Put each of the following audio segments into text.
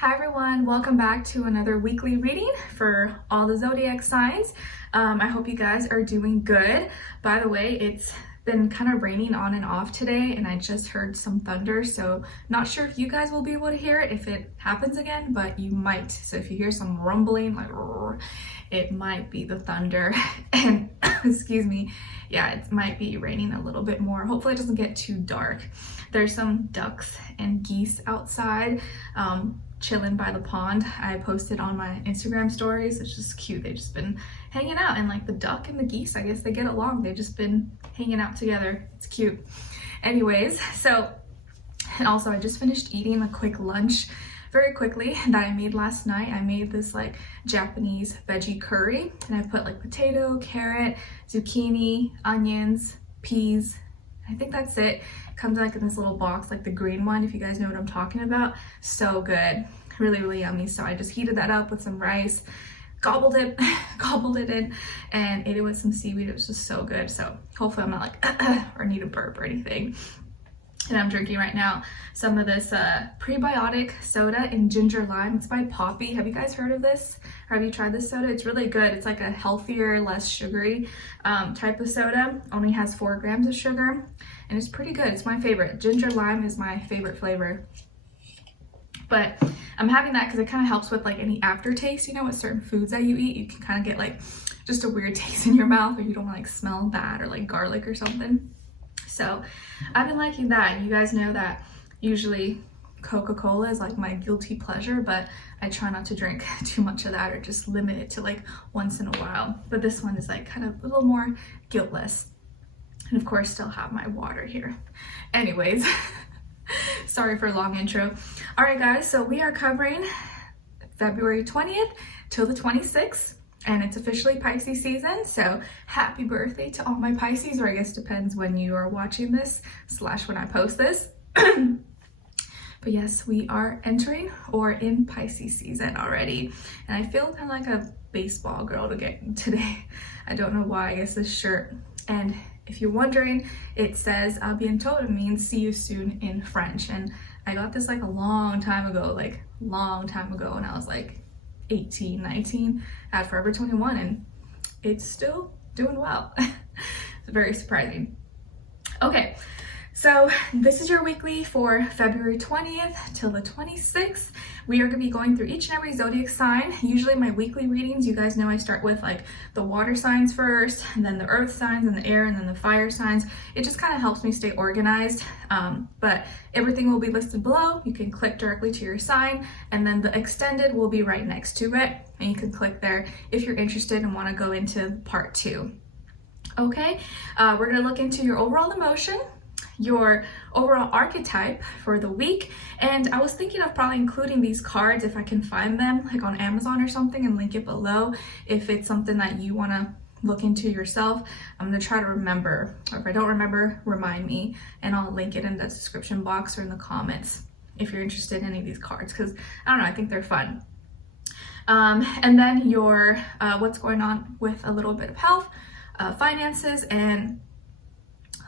Hi everyone, welcome back to another weekly reading for all the zodiac signs. I hope you guys are doing good. By the way, it's been kind of raining on and off today and I just heard some thunder, so not sure if you guys will be able to hear it if it happens again, but you might. So if you hear some rumbling, like roar, it might be the thunder. And excuse me, yeah, it might be raining a little bit more. Hopefully it doesn't get too dark. There's some ducks and geese outside chilling by the pond. I posted on my Instagram stories. It's just cute. They've just been hanging out, and like the duck and the geese, I guess they get along. They've just been hanging out together. It's cute. Anyways, so, and also I just finished eating a quick lunch very quickly that I made last night. I made this like Japanese veggie curry, and I put like potato, carrot, zucchini, onions, peas. I think that's it. Comes like in this little box, like the green one, if you guys know what I'm talking about. So good, really yummy. So I just heated that up with some rice, gobbled it in, and ate it with some seaweed. It was just so good. So hopefully I'm not like or need a burp or anything. And I'm drinking right now some of this prebiotic soda in ginger lime. It's by Poppy. Have you guys heard of this? Or have you tried this soda? It's really good. It's like a healthier, less sugary type of soda. Only has 4 grams of sugar, and it's pretty good. It's my favorite. Ginger lime is my favorite flavor. But I'm having that because it kind of helps with like any aftertaste, you know, with certain foods that you eat. You can kind of get like just a weird taste in your mouth, or you don't want to like smell bad or like garlic or something. So I've been liking that. You guys know that usually Coca-Cola is like my guilty pleasure, but I try not to drink too much of that or just limit it to like once in a while. But this one is like kind of a little more guiltless. And of course still have my water here. Anyways, sorry for a long intro. All right guys, so we are covering February 20th till the 26th. And it's officially Pisces season, so happy birthday to all my Pisces, or I guess depends when you are watching this / when I post this. But yes, we are entering or in Pisces season already, and I feel kind of like a baseball girl today. I don't know why. I guess this shirt, and if you're wondering, it says "a bientôt." It means see you soon in French, and I got this like a long time ago, and I was like 18, 19 at Forever 21, and it's still doing well. It's very surprising. Okay, so this is your weekly for February 20th till the 26th. We are going to be going through each and every zodiac sign. Usually my weekly readings, you guys know I start with like the water signs first, and then the earth signs, and the air, and then the fire signs. It just kind of helps me stay organized. But everything will be listed below. You can click directly to your sign, and then the extended will be right next to it, and you can click there if you're interested and want to go into part 2. Okay, we're going to look into your overall emotion, your overall archetype for the week, and I was thinking of probably including these cards if I can find them like on Amazon or something, and link it below if it's something that you want to look into yourself. I'm going to try to remember, or if I don't remember, remind me, and I'll link it in the description box or in the comments if you're interested in any of these cards, because I don't know, I think they're fun. And then your what's going on with a little bit of health, finances, and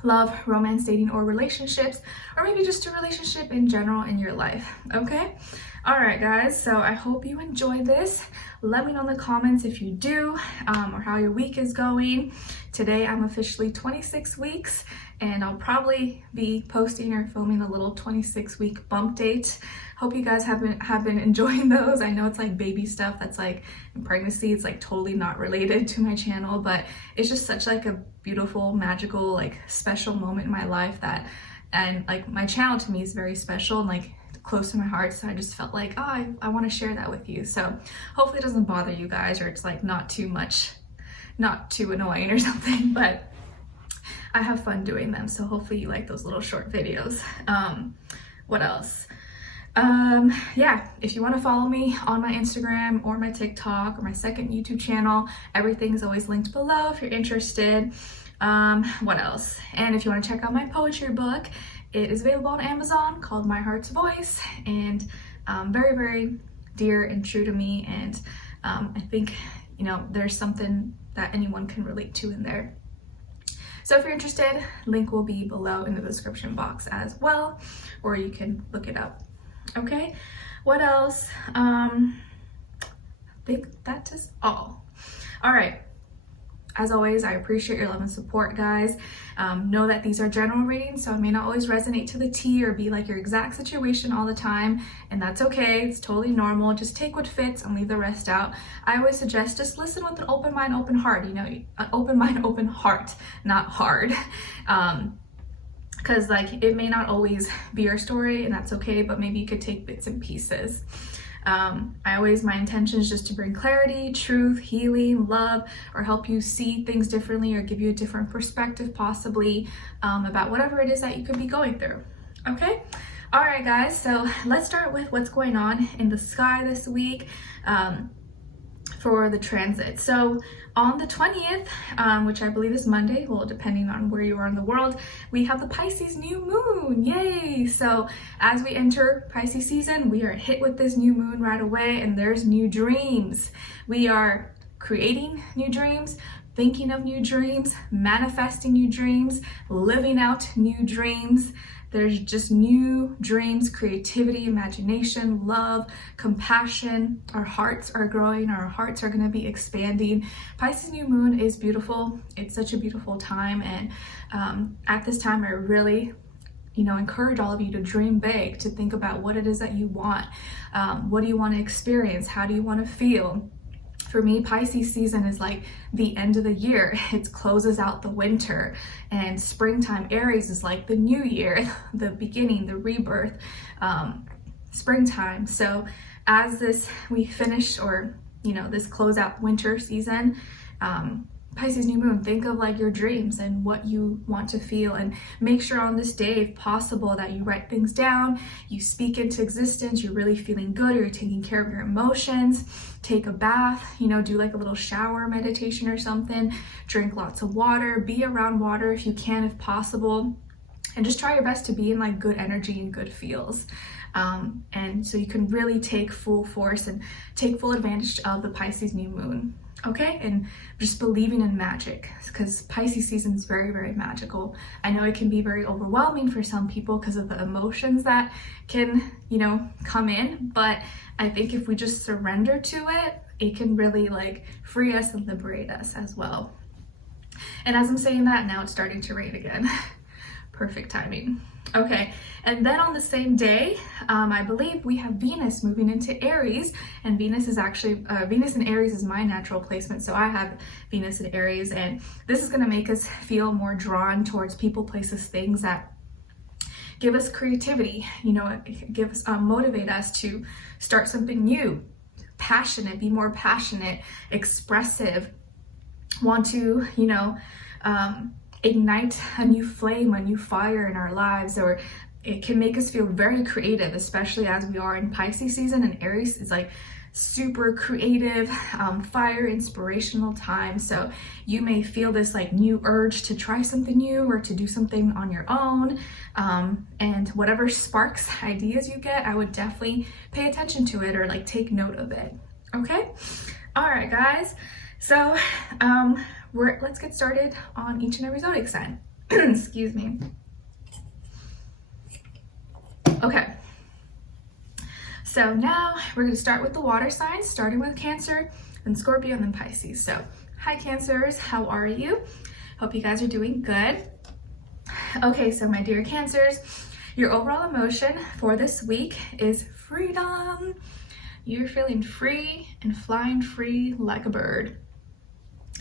love, romance, dating, or relationships, or maybe just a relationship in general in your life. Okay, all right guys, so I hope you enjoy this. Let me know in the comments if you do, or how your week is going. Today I'm officially 26 weeks, and I'll probably be posting or filming a little 26-week bump date. Hope you guys have been enjoying those. I know it's like baby stuff that's like in pregnancy. It's like totally not related to my channel, but it's just such like a beautiful, magical, like special moment in my life that, and like my channel to me is very special and like close to my heart. So I just felt like, oh, I want to share that with you. So hopefully it doesn't bother you guys, or it's like not too annoying or something, but I have fun doing them. So hopefully you like those little short videos. What else? Yeah, if you want to follow me on my Instagram or my TikTok or my second YouTube channel, everything is always linked below if you're interested. What else? And if you want to check out my poetry book, it is available on Amazon, called My Heart's Voice, and very, very dear and true to me. And I think, you know, there's something that anyone can relate to in there. So if you're interested, link will be below in the description box as well, or you can look it up. Okay, What else? I think that is all. All right. As always, I appreciate your love and support, guys. Know that these are general readings, so it may not always resonate to the T or be like your exact situation all the time, and that's okay. It's totally normal. Just take what fits and leave the rest out. I always suggest just listen with an open mind, open heart. You know, an open mind, open heart, not hard. Because like it may not always be your story, and that's okay, but maybe you could take bits and pieces. My intention is just to bring clarity, truth, healing, love, or help you see things differently or give you a different perspective possibly about whatever it is that you could be going through. Okay? All right, guys, so let's start with what's going on in the sky this week for the transit. So on the 20th, which I believe is Monday, well, depending on where you are in the world, we have the Pisces new moon. Yay! So as we enter Pisces season, we are hit with this new moon right away, and there's new dreams. We are creating new dreams, thinking of new dreams, manifesting new dreams, living out new dreams. There's just new dreams, creativity, imagination, love, compassion. Our hearts are growing. Our hearts are going to be expanding. Pisces new moon is beautiful. It's such a beautiful time. And at this time, I really, encourage all of you to dream big, to think about what it is that you want. What do you want to experience? How do you want to feel? For me, Pisces season is like the end of the year. It closes out the winter, and springtime, Aries, is like the new year, the beginning, the rebirth, springtime. So as we finish, or this close out winter season, Pisces new moon, think of like your dreams and what you want to feel, and make sure on this day, if possible, that you write things down, you speak into existence, you're really feeling good, or you're taking care of your emotions. Take a bath, do like a little shower meditation or something, drink lots of water, be around water if you can, if possible, and just try your best to be in like good energy and good feels. And so you can really take full force and take full advantage of the Pisces new moon. Okay, and just believing in magic, because Pisces season is very, very magical. I know it can be very overwhelming for some people because of the emotions that can, come in, but I think if we just surrender to it, it can really like free us and liberate us as well. And as I'm saying that, now it's starting to rain again. Perfect timing. Okay, and then on the same day, I believe we have Venus moving into Aries, and Venus is actually, Venus in Aries is my natural placement, so I have Venus in Aries, and this is going to make us feel more drawn towards people, places, things that give us creativity, give us, motivate us to start something new, passionate, be more passionate, expressive, want to, ignite a new flame, a new fire in our lives, or it can make us feel very creative, especially as we are in Pisces season, and Aries is like super creative, fire, inspirational time. So you may feel this like new urge to try something new or to do something on your own, and whatever sparks ideas you get, I would definitely pay attention to it or like take note of it. Okay, all right, guys, so let's get started on each and every zodiac sign. Excuse me. Okay, so now we're going to start with the water signs, starting with Cancer, then Scorpio, and then Pisces. So hi Cancers, how are you? Hope you guys are doing good. Okay, so my dear Cancers, your overall emotion for this week is freedom. You're feeling free and flying free like a bird,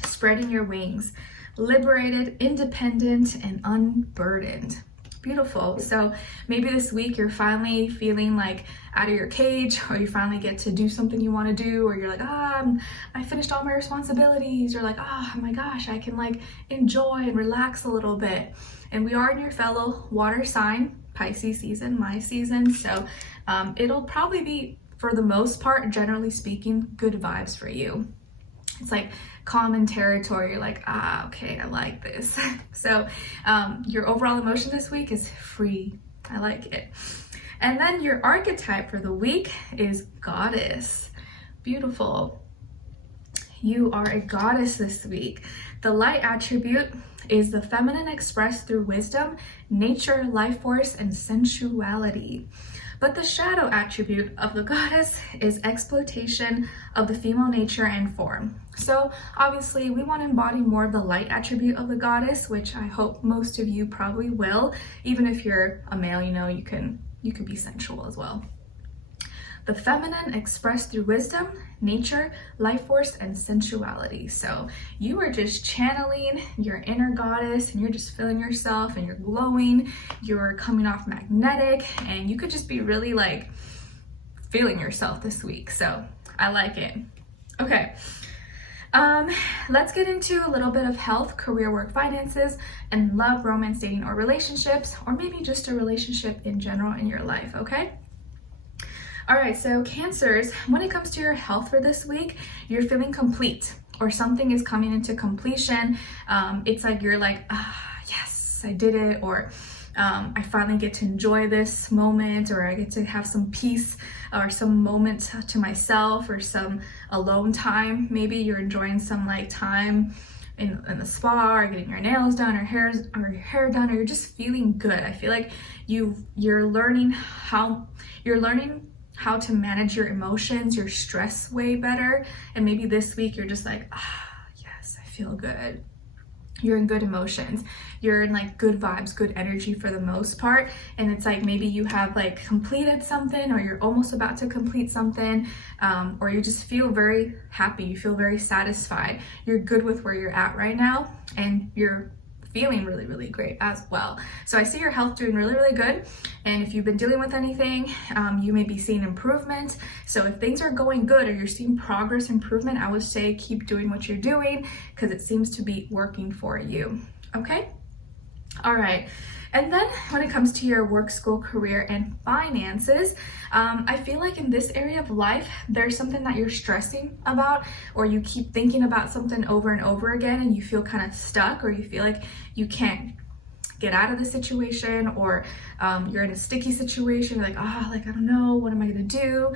spreading your wings, liberated, independent, and unburdened. Beautiful. So maybe this week you're finally feeling like out of your cage, or you finally get to do something you want to do, or you're like, I finished all my responsibilities. You're like, oh my gosh, I can like enjoy and relax a little bit. And we are in your fellow water sign, Pisces season, my season. So it'll probably be, for the most part, generally speaking, good vibes for you. It's like common territory. You're like, okay, I like this. So your overall emotion this week is free. I like it. And then your archetype for the week is goddess. Beautiful. You are a goddess this week. The light attribute is the feminine expressed through wisdom, nature, life force, and sensuality. But the shadow attribute of the goddess is exploitation of the female nature and form. So obviously we want to embody more of the light attribute of the goddess, which I hope most of you probably will. Even if you're a male, you know, you can be sensual as well. The feminine expressed through wisdom, nature, life force, and sensuality. So you are just channeling your inner goddess and you're just feeling yourself and you're glowing, you're coming off magnetic, and you could just be really like feeling yourself this week. So I like it. Okay. Let's get into a little bit of health, career, work, finances, and love, romance, dating, or relationships, or maybe just a relationship in general in your life, okay? All right, so Cancers, when it comes to your health for this week, you're feeling complete or something is coming into completion. It's like you're like, yes, I did it, or I finally get to enjoy this moment, or I get to have some peace or some moment to myself or some alone time. Maybe you're enjoying some like time in the spa or getting your nails done or your hair done, or you're just feeling good. I feel like you're learning how to manage your emotions, your stress way better. And maybe this week you're just like, yes, I feel good. You're in good emotions. You're in like good vibes, good energy for the most part. And it's like maybe you have like completed something, or you're almost about to complete something, or you just feel very happy. You feel very satisfied. You're good with where you're at right now, and you're feeling really, really great as well. So I see your health doing really, really good. And if you've been dealing with anything, you may be seeing improvement. So if things are going good or you're seeing progress, improvement, I would say keep doing what you're doing because it seems to be working for you. Okay? All right. And then when it comes to your work, school, career, and finances, I feel like in this area of life, there's something that you're stressing about, or you keep thinking about something over and over again and you feel kind of stuck, or you feel like you can't get out of the situation, or you're in a sticky situation, you're like, I don't know, what am I gonna do?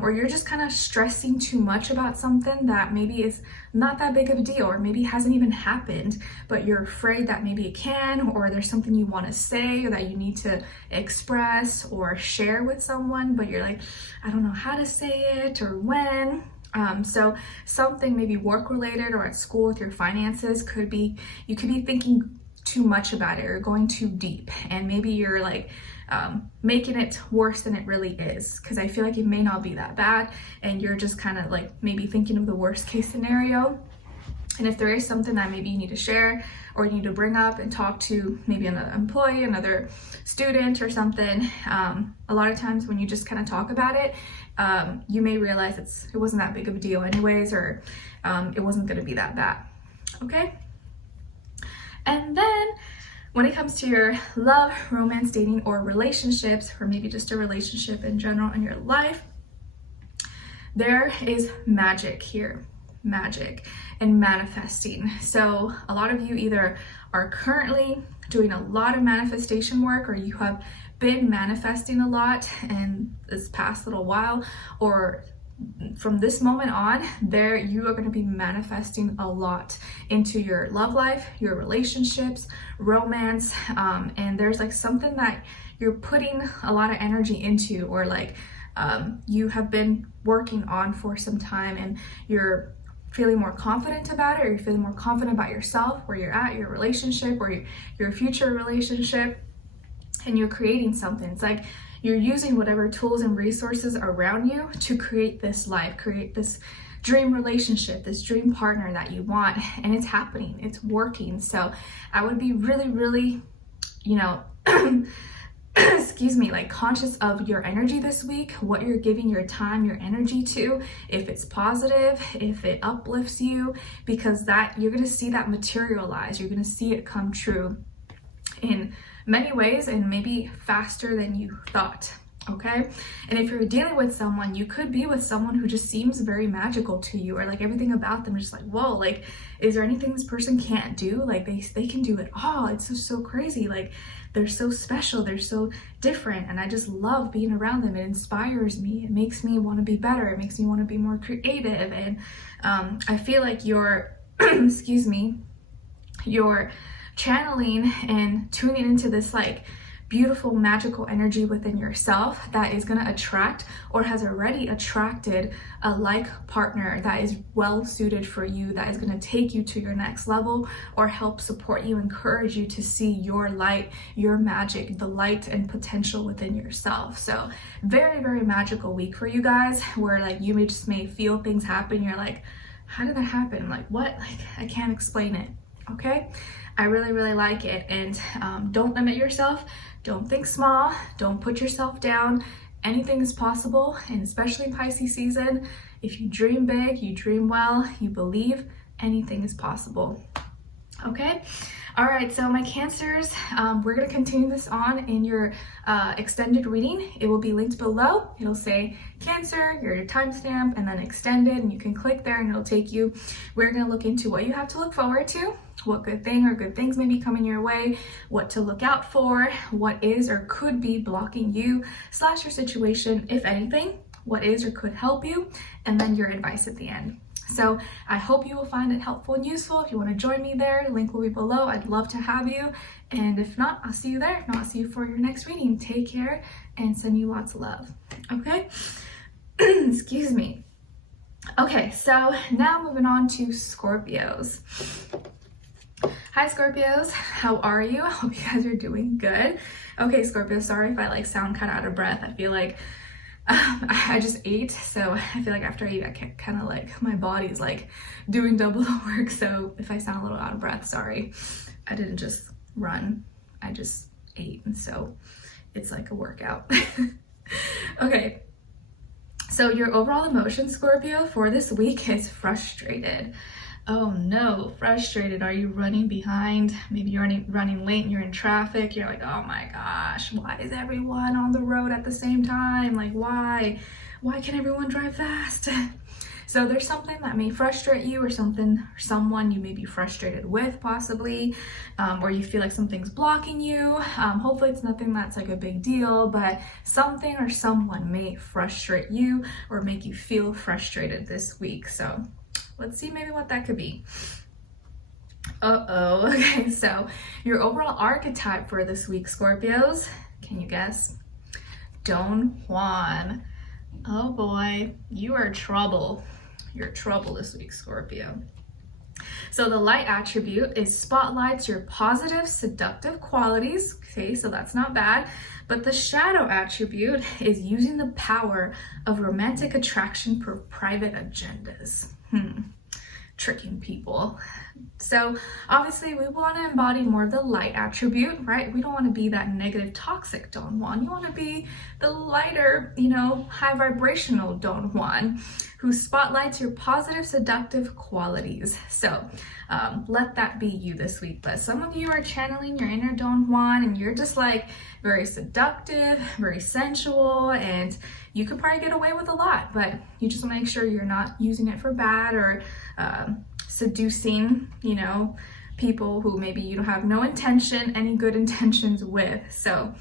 Or you're just kind of stressing too much about something that maybe is not that big of a deal, or maybe hasn't even happened, but you're afraid that maybe it can, or there's something you want to say or that you need to express or share with someone, but you're like, I don't know how to say it or when. So something maybe work related or at school with your finances you could be thinking too much about it or going too deep, and maybe you're like making it worse than it really is, because I feel like it may not be that bad and you're just kind of like maybe thinking of the worst case scenario. And if there is something that maybe you need to share or you need to bring up and talk to maybe another employee, another student or something, a lot of times when you just kind of talk about it, you may realize it wasn't that big of a deal anyways, or it wasn't going to be that bad. Okay? And then when it comes to your love, romance, dating, or relationships, or maybe just a relationship in general in your life, there is magic here. Magic and manifesting. So a lot of you either are currently doing a lot of manifestation work, or you have been manifesting a lot in this past little while, or from this moment on, you are going to be manifesting a lot into your love life, your relationships, romance, and there's like something that you're putting a lot of energy into, or like you have been working on for some time, and you're feeling more confident about it, or you're feeling more confident about yourself, where you're at, your relationship, or your future relationship, and you're creating something. It's like you're using whatever tools and resources around you to create this life, create this dream relationship, this dream partner that you want, and it's happening, it's working. So I would be really, really, excuse me, like conscious of your energy this week, what you're giving your time, your energy to, if it's positive, if it uplifts you, because that you're going to see that materialize, you're going to see it come true in many ways, and maybe faster than you thought. Okay? And if you're dealing with someone, you could be with someone who just seems very magical to you, or like everything about them is just like, whoa, like, is there anything this person can't do? Like they can do it all. It's just so crazy. Like they're so special, they're so different, and I just love being around them. It inspires me, it makes me want to be better, it makes me want to be more creative. And I feel like you're excuse me, you're channeling and tuning into this like beautiful, magical energy within yourself that is going to attract or has already attracted a like partner that is well suited for you, that is going to take you to your next level or help support you, encourage you to see your light, your magic, the light and potential within yourself. So very, very magical week for you guys, where like you may feel things happen. You're like, how did that happen? Like what? Like I can't explain it. Okay, I really, really like it. And don't limit yourself. Don't think small. Don't put yourself down. Anything is possible, and especially Pisces season, if you dream big, you dream well, you believe, anything is possible. Okay, all right, so my Cancers, we're going to continue this on in your extended reading. It will be linked below. It'll say Cancer, your timestamp, and then extended, and you can click there and it'll take you. We're going to look into what you have to look forward to, what good thing or good things may be coming your way, what to look out for, what is or could be blocking you / your situation, if anything, what is or could help you, and then your advice at the end. So I hope you will find it helpful and useful. If you want to join me there, link will be below. I'd love to have you. And if not, I'll see you there. If not, I'll see you for your next reading. Take care and send you lots of love. Okay? Excuse me. Okay, so now moving on to Scorpios. Hi Scorpios, how are you? I hope you guys are doing good. Okay, Scorpio, sorry if I like sound kind of out of breath. I feel like I just ate, so I feel like after I eat, I kind of like, my body's like doing double the work. So if I sound a little out of breath, sorry. I didn't just run, I just ate, and so it's like a workout. Okay, so your overall emotion, Scorpio, for this week is frustrated. Oh no, frustrated. Are you running behind? Maybe you're running late and you're in traffic. You're like, oh my gosh, why is everyone on the road at the same time? Like, why? Why can't everyone drive fast? So there's something that may frustrate you, or someone you may be frustrated with possibly, or you feel like something's blocking you. Hopefully it's nothing that's like a big deal, but something or someone may frustrate you or make you feel frustrated this week. So let's see maybe what that could be. Okay, so your overall archetype for this week, Scorpios, can you guess? Don Juan. Oh boy, you are trouble. You're trouble this week, Scorpio. So the light attribute is spotlights your positive, seductive qualities. Okay, so that's not bad. But the shadow attribute is using the power of romantic attraction for private agendas. Tricking people. So obviously we want to embody more of the light attribute, right? We don't want to be that negative, toxic Don Juan. You want to be the lighter, high vibrational Don Juan, who spotlights your positive, seductive qualities. So let that be you this week. But some of you are channeling your inner Don Juan, and you're just like very seductive, very sensual, and you could probably get away with a lot, but you just want to make sure you're not using it for bad or seducing, people who maybe you don't have any good intentions with. So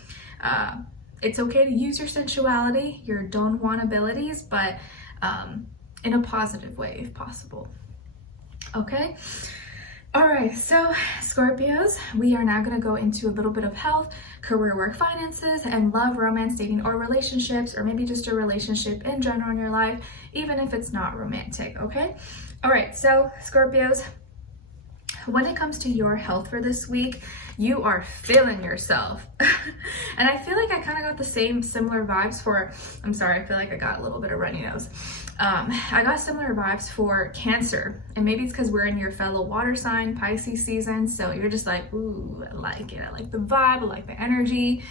it's okay to use your sensuality, your Don Juan abilities, but in a positive way if possible. Okay? All right, so Scorpios, we are now going to go into a little bit of health, career, work, finances, and love, romance, dating, or relationships, or maybe just a relationship in general in your life, even if it's not romantic, okay? All right, so Scorpios, when it comes to your health for this week, you are feeling yourself. And I feel like I kind of got the similar vibes for, I'm sorry, I feel like I got a little bit of runny nose. I got similar vibes for Cancer, and maybe it's because we're in your fellow water sign, Pisces season, so you're just like, ooh, I like it. I like the vibe, I like the energy.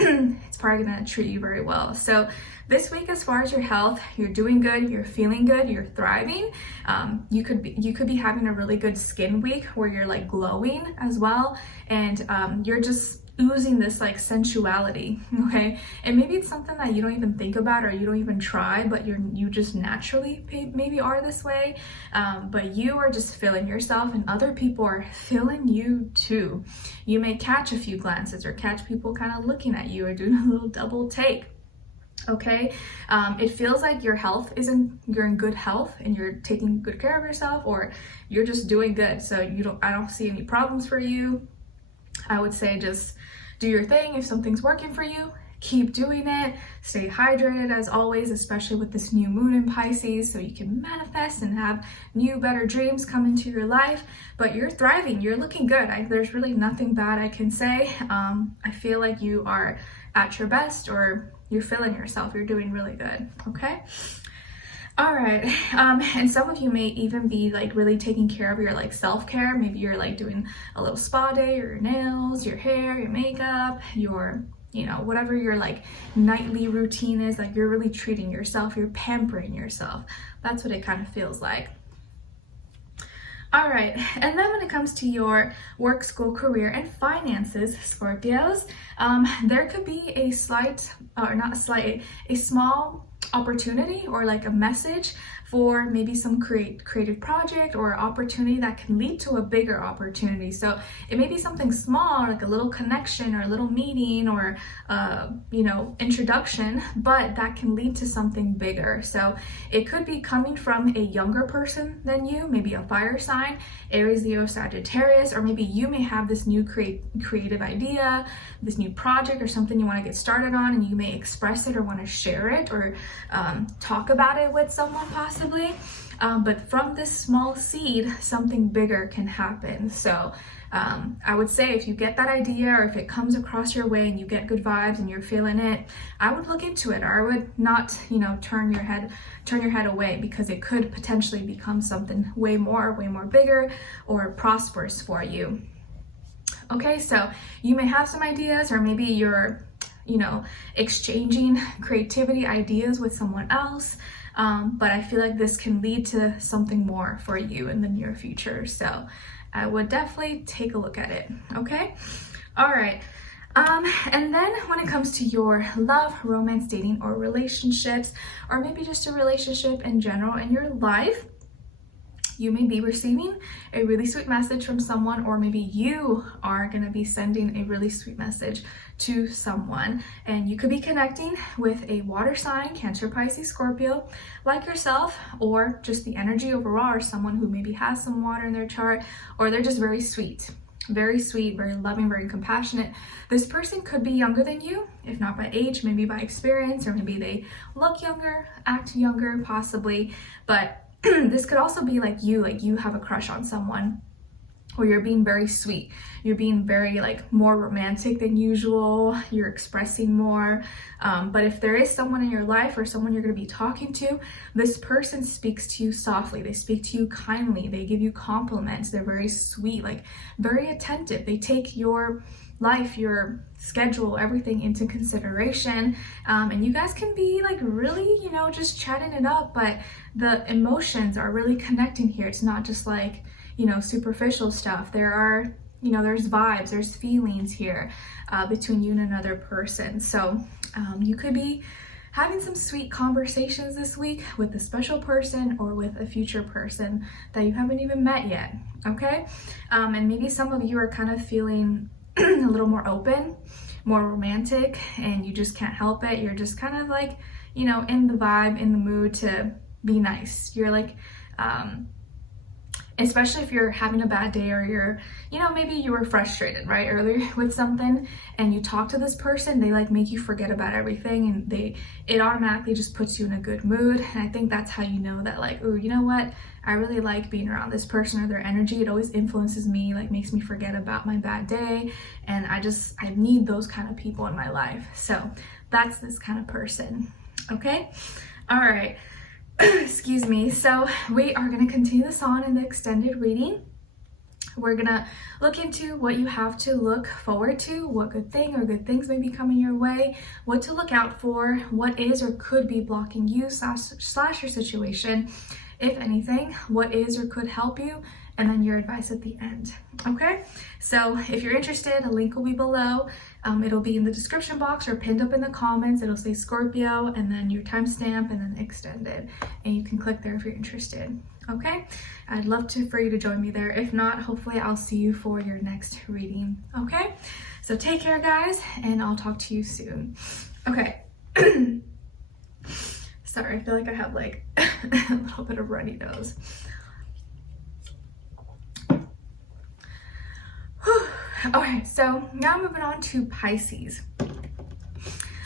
It's probably gonna treat you very well. So this week, as far as your health, you're doing good, you're feeling good, you're thriving. You could be having a really good skin week where you're like glowing as well, and you're just oozing this like sensuality, okay? And maybe it's something that you don't even think about or you don't even try, but you just naturally maybe are this way. But you are just feeling yourself, and other people are feeling you too. You may catch a few glances or catch people kind of looking at you or doing a little double take. Okay, it feels like you're in good health and you're taking good care of yourself, or you're just doing good. So I don't see any problems for you. I would say just do your thing. If something's working for you, keep doing it. Stay hydrated as always, especially with this new moon in Pisces, so you can manifest and have new, better dreams come into your life. But you're thriving, you're looking good. There's really nothing bad I can say. I feel like you are at your best, or you're feeling yourself. You're doing really good, okay? All right, and some of you may even be like really taking care of your like self-care. Maybe you're like doing a little spa day, or your nails, your hair, your makeup, your, you know, whatever your like nightly routine is. Like you're really treating yourself, you're pampering yourself. That's what it kind of feels like. All right, and then when it comes to your work, school, career, and finances, Scorpios, there could be a slight, or not slight, a small opportunity or like a message for maybe some creative project or opportunity that can lead to a bigger opportunity. So it may be something small, like a little connection or a little meeting or you know, introduction, but that can lead to something bigger. So it could be coming from a younger person than you, maybe a fire sign, Aries, Leo, Sagittarius, or maybe you may have this new creative idea, this new project or something you want to get started on, and you may express it or want to share it or talk about it with someone possibly. But from this small seed, something bigger can happen. So I would say if you get that idea, or if it comes across your way and you get good vibes and you're feeling it, I would look into it. Or I would not, you know, turn your head away, because it could potentially become something way more bigger or prosperous for you. Okay, so you may have some ideas, or maybe you're, you know, exchanging creativity ideas with someone else. But I feel like this can lead to something more for you in the near future. So I would definitely take a look at it, okay? All right. And then when it comes to your love, romance, dating, or relationships, or maybe just a relationship in general in your life, you may be receiving a really sweet message from someone, or maybe you are going to be sending a really sweet message to someone. And you could be connecting with a water sign, Cancer, Pisces, Scorpio, like yourself, or just the energy overall, or someone who maybe has some water in their chart, or they're just very sweet, very loving, very compassionate. This person could be younger than you, if not by age, maybe by experience, or maybe they look younger, act younger, possibly. But this could also be like you have a crush on someone, or you're being very sweet, you're being very like more romantic than usual, you're expressing more. But if there is someone in your life, or someone you're going to be talking to, this person speaks to you softly, they speak to you kindly, they give you compliments, they're very sweet, like very attentive. They take your life, your schedule, everything into consideration, and you guys can be like really, you know, just chatting it up, but the emotions are really connecting here. It's not just like, you know, superficial stuff. There are, you know, there's vibes, there's feelings here between you and another person. So you could be having some sweet conversations this week with a special person, or with a future person that you haven't even met yet, okay? And maybe some of you are kind of feeling a little more open, more romantic, and you just can't help it. You're just kind of like, you know, in the vibe, in the mood to be nice. You're like, especially if you're having a bad day, or you're, you know, maybe you were frustrated, right, earlier with something, and you talk to this person, they like make you forget about everything, and it automatically just puts you in a good mood. And I think that's how you know that, like, oh, you know what, I really like being around this person, or their energy. It always influences me, like makes me forget about my bad day, and I need those kind of people in my life. So that's this kind of person, okay? All right. Excuse me. So we are going to continue this on in the extended reading. We're going to look into what you have to look forward to, what good thing or good things may be coming your way, what to look out for, what is or could be blocking you slash your situation, if anything, what is or could help you, and then your advice at the end. Okay, so if you're interested, a link will be below. It'll be in the description box or pinned up in the comments. It'll say Scorpio and then your timestamp and then extended, and you can click there if you're interested. Okay, I'd love for you to join me there. If not, hopefully I'll see you for your next reading. Okay, so take care, guys, and I'll talk to you soon. Okay. Sorry, I feel like I have like a little bit of runny nose. All right, so now moving on to Pisces.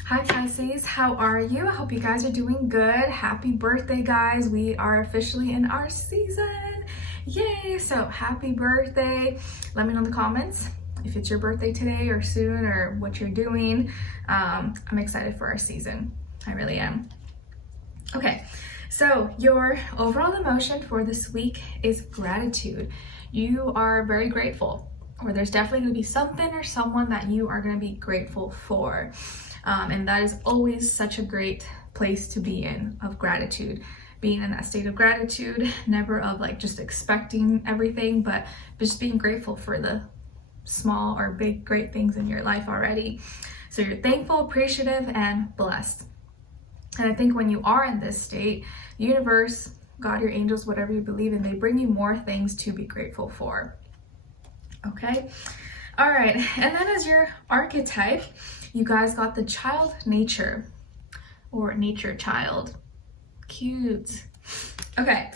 Hi Pisces, how are you? I hope you guys are doing good. Happy birthday, guys. We are officially in our season. Yay, so happy birthday. Let me know in the comments if it's your birthday today or soon or what you're doing. I'm excited for our season. I really am. Okay, so your overall emotion for this week is gratitude. You are very grateful, or there's definitely going to be something or someone that you are going to be grateful for. And that is always such a great place to be in, of gratitude. Being in that state of gratitude, never of like just expecting everything, but just being grateful for the small or big great things in your life already. So you're thankful, appreciative, and blessed. And I think when you are in this state, universe, God, your angels, whatever you believe in, they bring you more things to be grateful for. Okay? All right, and then as your archetype, you guys got the child nature, or nature child. Cute. Okay,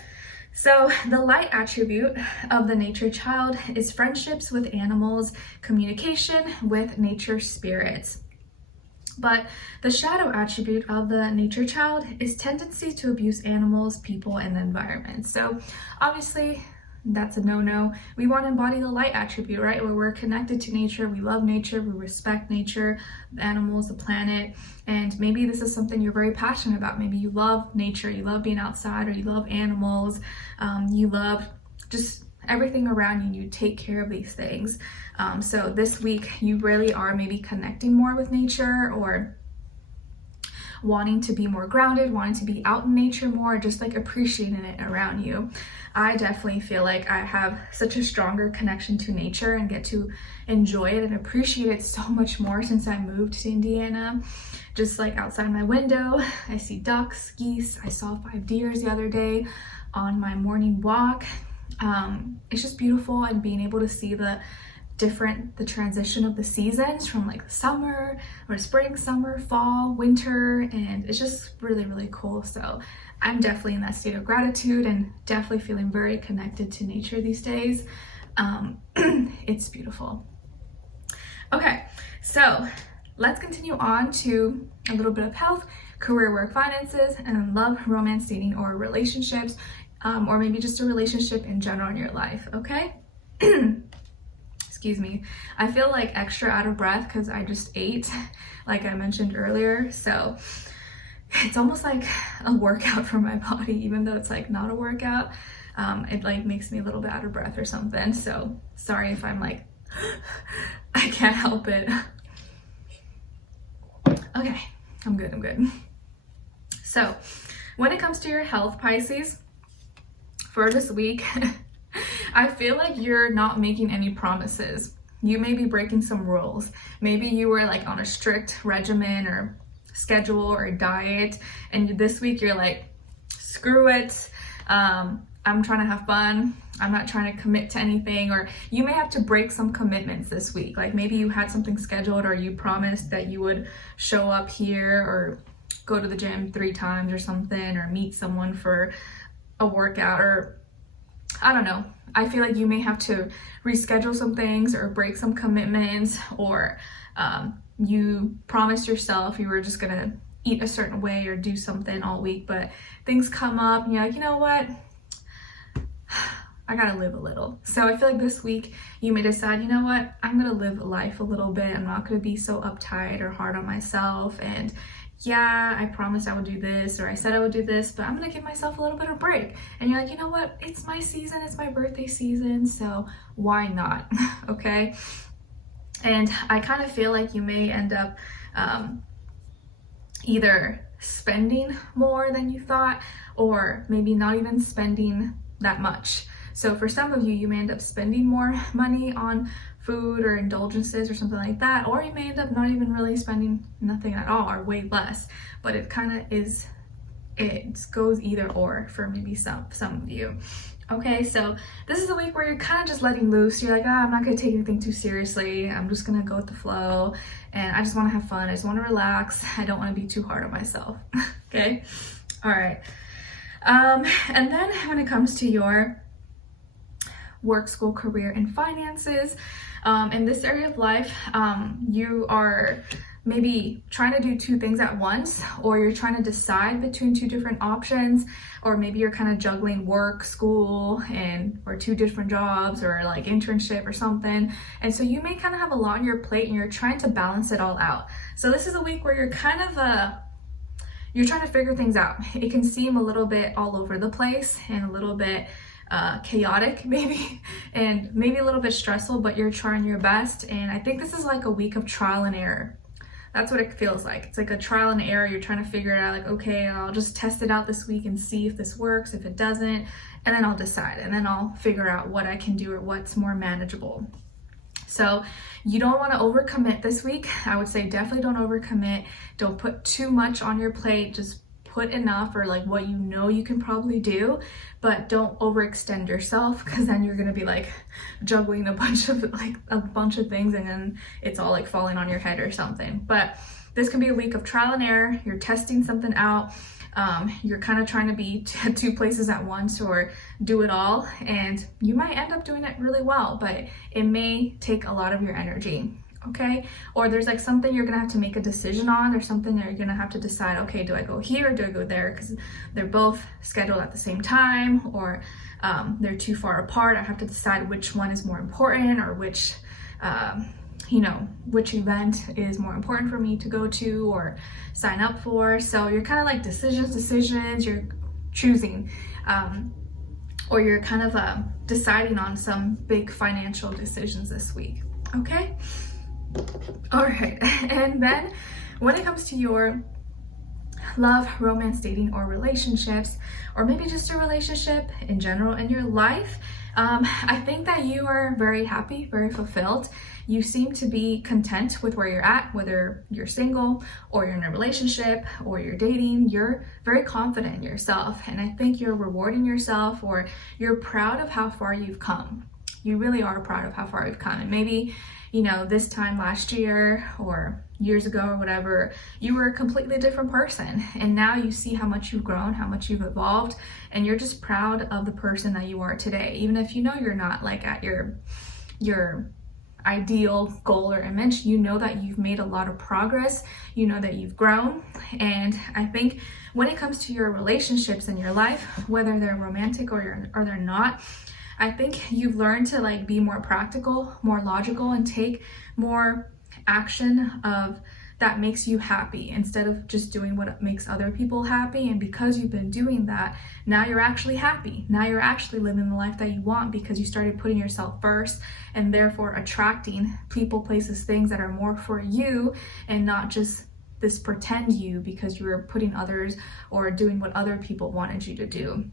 so the light attribute of the nature child is friendships with animals, communication with nature spirits. But the shadow attribute of the nature child is tendency to abuse animals, people, and the environment. So obviously, that's a no-no. We want to embody the light attribute, right? Where we're connected to nature, we love nature, we respect nature, the animals, the planet, and maybe this is something you're very passionate about. Maybe you love nature, you love being outside, or you love animals, you love just everything around you, you take care of these things. So this week, you really are maybe connecting more with nature, or wanting to be more grounded, wanting to be out in nature more, just like appreciating it around you. I definitely feel like I have such a stronger connection to nature and get to enjoy it and appreciate it so much more since I moved to Indiana. Just like outside my window, I see ducks, geese. I saw 5 deers the other day on my morning walk. It's just beautiful, and being able to see the transition of the seasons from like summer or spring, summer, fall, winter, and it's just really, really cool. So I'm definitely in that state of gratitude and definitely feeling very connected to nature these days. It's beautiful. Okay, so let's continue on to a little bit of health, career, work, finances, and love, romance, dating, or relationships, or maybe just a relationship in general in your life, okay? Excuse me. I feel like extra out of breath because I just ate, like I mentioned earlier. So it's almost like a workout for my body, even though it's like not a workout. It like makes me a little bit out of breath or something. So sorry if I'm like, I can't help it. Okay, I'm good. So when it comes to your health, Pisces, for this week, I feel like you're not making any promises. You may be breaking some rules. Maybe you were like on a strict regimen or schedule or diet, and this week you're like, screw it. I'm trying to have fun. I'm not trying to commit to anything. Or you may have to break some commitments this week. Like maybe you had something scheduled, or you promised that you would show up here or go to the gym 3 times or something, or meet someone for a workout, or I don't know. I feel like you may have to reschedule some things or break some commitments, or you promised yourself you were just gonna eat a certain way or do something all week, but things come up and you're like, you know what? I gotta live a little. So I feel like this week you may decide, you know what? I'm gonna live life a little bit. I'm not gonna be so uptight or hard on myself. And yeah, I promised I would do this, or I said I would do this, but I'm gonna give myself a little bit of break. And you're like, you know what? It's my season, it's my birthday season, so why not? Okay? And I kind of feel like you may end up either spending more than you thought, or maybe not even spending that much. So for some of you, you may end up spending more money on food or indulgences or something like that, or you may end up not even really spending nothing at all, or way less. But it kind of is, it goes either or for maybe some of you. Okay, so this is a week where you're kind of just letting loose. You're like, I'm not gonna take anything too seriously. I'm just gonna go with the flow, and I just want to have fun. I just want to relax. I don't want to be too hard on myself. Okay, all right. And then when it comes to your work, school, career, and finances. In this area of life, you are maybe trying to do two things at once, or you're trying to decide between two different options, or maybe you're kind of juggling work, school, or two different jobs, or like internship or something. And so you may kind of have a lot on your plate and you're trying to balance it all out. So this is a week where you're kind of you're trying to figure things out. It can seem a little bit all over the place and a little bit chaotic maybe, and maybe a little bit stressful, but you're trying your best. And I think this is like a week of trial and error. That's what it feels like. It's like a trial and error. You're trying to figure it out, like, okay, I'll just test it out this week and see if this works. If it doesn't, and then I'll decide, and then I'll figure out what I can do or what's more manageable. So you don't want to overcommit this week. I would say definitely don't overcommit. Don't put too much on your plate. Just put enough, or like what you know you can probably do, but don't overextend yourself, because then you're gonna be like juggling a bunch of things, and then it's all like falling on your head or something. But this can be a week of trial and error. You're testing something out. You're kind of trying to be at two places at once, or do it all, and you might end up doing it really well, but it may take a lot of your energy. Okay, or there's like something you're gonna have to make a decision on, or something that you're gonna have to decide, okay, do I go here or do I go there, because they're both scheduled at the same time, or they're too far apart. I have to decide which one is more important, or which which event is more important for me to go to or sign up for. So you're kind of like decisions, you're choosing, or you're kind of deciding on some big financial decisions this week. Okay. All right, and then when it comes to your love, romance, dating, or relationships, or maybe just a relationship in general in your life, I think that you are very happy, very fulfilled. You seem to be content with where you're at, whether you're single or you're in a relationship or you're dating. You're very confident in yourself, and I think you're rewarding yourself, or you're proud of how far you've come. You really are proud of how far you've come. And maybe, this time last year or years ago or whatever, you were a completely different person. And now you see how much you've grown, how much you've evolved, and you're just proud of the person that you are today. Even if you're not like at your ideal goal or image, you know that you've made a lot of progress, you know that you've grown. And I think when it comes to your relationships in your life, whether they're romantic or they're not, I think you've learned to like be more practical, more logical, and take more action of that makes you happy, instead of just doing what makes other people happy. And because you've been doing that, now you're actually happy. Now you're actually living the life that you want, because you started putting yourself first, and therefore attracting people, places, things that are more for you, and not just this pretend you, because you were putting others or doing what other people wanted you to do.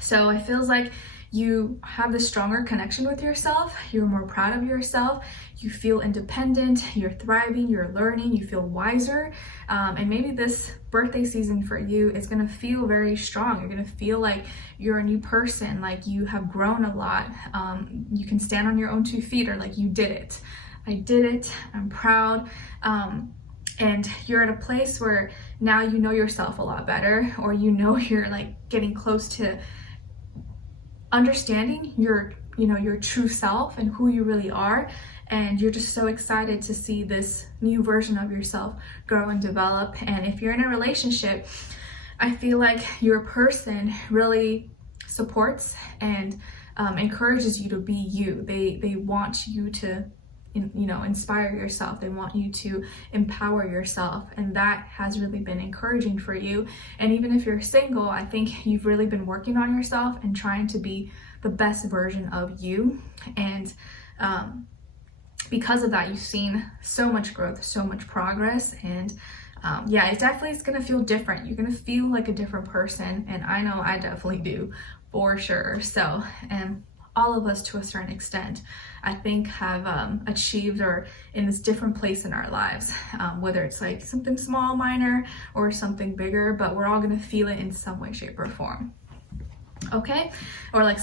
So it feels like you have this stronger connection with yourself. You're more proud of yourself. You feel independent. You're thriving. You're learning. You feel wiser. And maybe this birthday season for you is going to feel very strong. You're going to feel like you're a new person, like you have grown a lot. You can stand on your own 2 feet, or like you did it. I did it. I'm proud. And you're at a place where now you know yourself a lot better, or you're like getting close to understanding your true self and who you really are. And you're just so excited to see this new version of yourself grow and develop. And if you're in a relationship, I feel like your person really supports and encourages you to be you. They want you to inspire yourself. They want you to empower yourself, and that has really been encouraging for you. And even if you're single, I think you've really been working on yourself and trying to be the best version of you. And because of that, you've seen so much growth, so much progress. And it definitely is going to feel different. You're going to feel like a different person, and I know I definitely do, for sure. So, and all of us, to a certain extent, I think have achieved or in this different place in our lives, whether it's like something small, minor, or something bigger, but we're all going to feel it in some way, shape, or form. Okay? Or like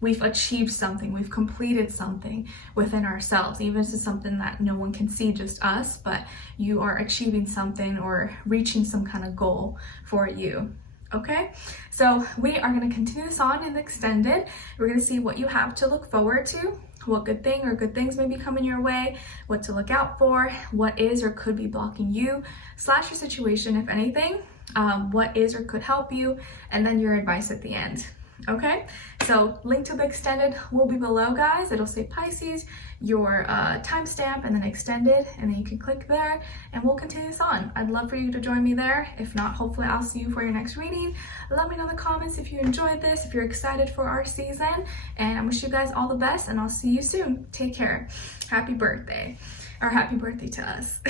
we've achieved something, we've completed something within ourselves, even if it's something that no one can see, just us, but you are achieving something or reaching some kind of goal for you. Okay, so we are going to continue this on in the extended. We're going to see what you have to look forward to, what good thing or good things may be coming your way, what to look out for, what is or could be blocking you / your situation, if anything, what is or could help you, and then your advice at the end. Okay, so link to the extended will be below, guys. It'll say Pisces, your timestamp, and then extended, and then you can click there and we'll continue this on. I'd love for you to join me there. If not, hopefully I'll see you for your next reading. Let me know in the comments if you enjoyed this, if you're excited for our season, and I wish you guys all the best, and I'll see you soon. Take care. Happy birthday, or happy birthday to us.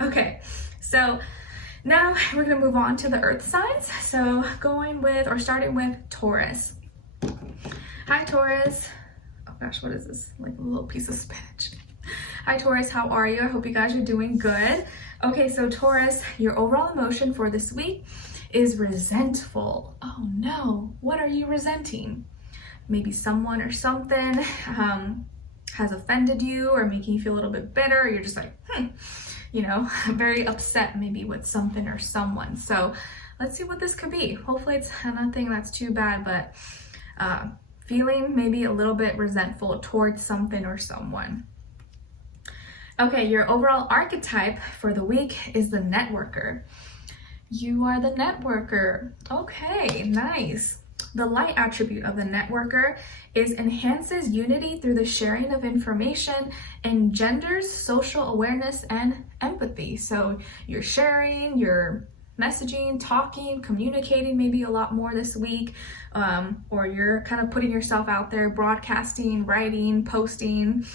Okay, so now we're going to move on to the earth signs. So starting with Taurus. Hi Taurus. Oh gosh, what is this? Like a little piece of spinach. Hi Taurus, how are you? I hope you guys are doing good. Okay, so Taurus, your overall emotion for this week is resentful. Oh no, what are you resenting? Maybe someone or something has offended you or making you feel a little bit bitter. Or you're just like, you know, very upset maybe with something or someone. So let's see what this could be. Hopefully it's nothing that's too bad, but feeling maybe a little bit resentful towards something or someone. Okay, your overall archetype for the week is the networker. You are the networker. Okay, nice. The light attribute of the networker is enhances unity through the sharing of information, engenders social awareness and empathy. So you're sharing, you're messaging, talking, communicating maybe a lot more this week, or you're kind of putting yourself out there, broadcasting, writing, posting.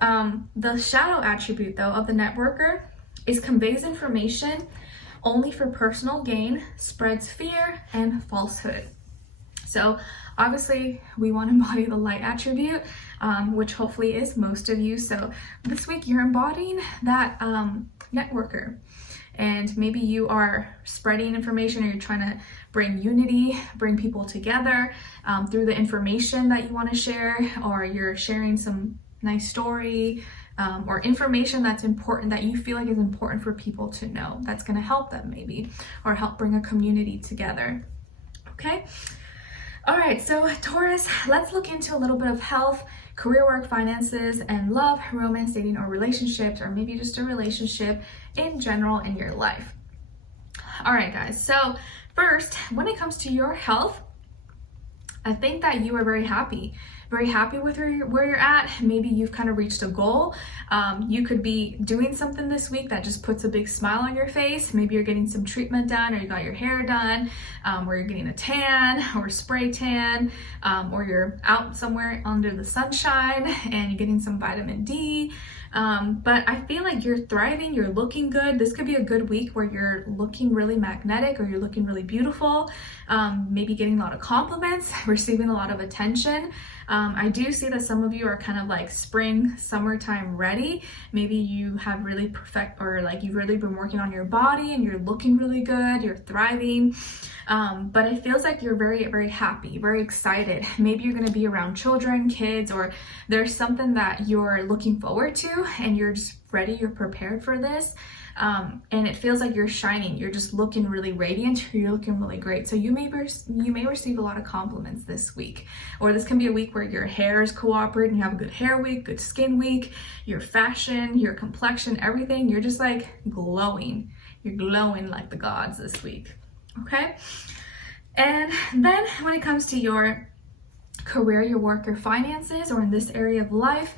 The shadow attribute though of the networker is conveys information only for personal gain, spreads fear and falsehood. So obviously we want to embody the light attribute, which hopefully is most of you. So this week you're embodying that networker, and maybe you are spreading information, or you're trying to bring unity, bring people together through the information that you want to share, or you're sharing some nice story or information that's important, that you feel like is important for people to know, that's going to help them maybe, or help bring a community together. Okay. All right, so Taurus, let's look into a little bit of health, career, work, finances, and love, romance, dating, or relationships, or maybe just a relationship in general in your life. All right, guys, so first, when it comes to your health, I think that you are very happy with where you're at. Maybe you've kind of reached a goal. You could be doing something this week that just puts a big smile on your face. Maybe you're getting some treatment done, or you got your hair done, or you're getting a tan or spray tan, or you're out somewhere under the sunshine and you're getting some vitamin D. But I feel like you're thriving, you're looking good. This could be a good week where you're looking really magnetic, or you're looking really beautiful, maybe getting a lot of compliments, receiving a lot of attention. I do see that some of you are kind of like spring, summertime ready. Maybe you have really you've really been working on your body and you're looking really good, you're thriving. But it feels like you're very, very happy, very excited. Maybe you're going to be around children, kids, or there's something that you're looking forward to and you're just ready, you're prepared for this. And it feels like you're shining, you're just looking really radiant, you're looking really great. So you may receive a lot of compliments this week, or this can be a week where your hair is cooperating, you have a good hair week, good skin week, your fashion, your complexion, everything, you're just like glowing. You're glowing like the gods this week, okay? And then when it comes to your career, your work, your finances, or in this area of life,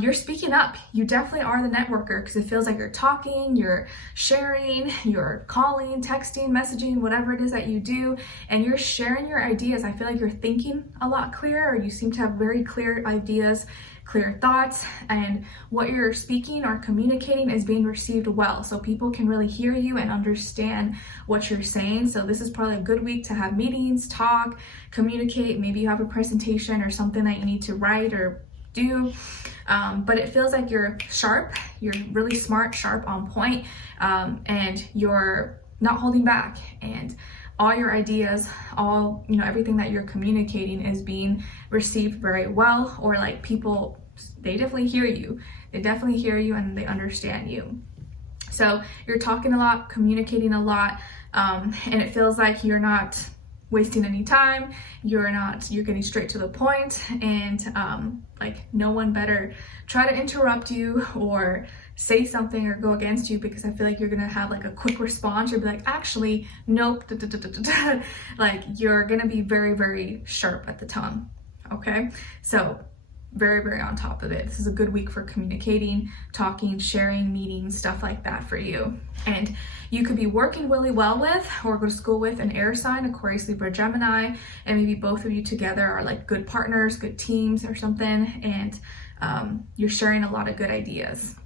you're speaking up. You definitely are the networker, because it feels like you're talking, you're sharing, you're calling, texting, messaging, whatever it is that you do, and you're sharing your ideas. I feel like you're thinking a lot clearer, or you seem to have very clear ideas, clear thoughts, and what you're speaking or communicating is being received well. So people can really hear you and understand what you're saying. So this is probably a good week to have meetings, talk, communicate. Maybe you have a presentation or something that you need to write or do, but it feels like you're sharp, you're really smart, sharp, on point, and you're not holding back, and all your ideas, everything that you're communicating is being received very well, or like people, they definitely hear you and they understand you. So you're talking a lot, communicating a lot, and it feels like you're not wasting any time, you're getting straight to the point, and like no one better try to interrupt you or say something or go against you, because I feel like you're gonna have like a quick response. You'll be like, actually, nope, like you're gonna be very, very sharp at the tongue, okay? So very, very on top of it. This is a good week for communicating, talking, sharing, meetings, stuff like that for you. And you could be working really well with or go to school with an air sign, Aquarius, Libra, Gemini, and maybe both of you together are like good partners, good teams or something, and you're sharing a lot of good ideas,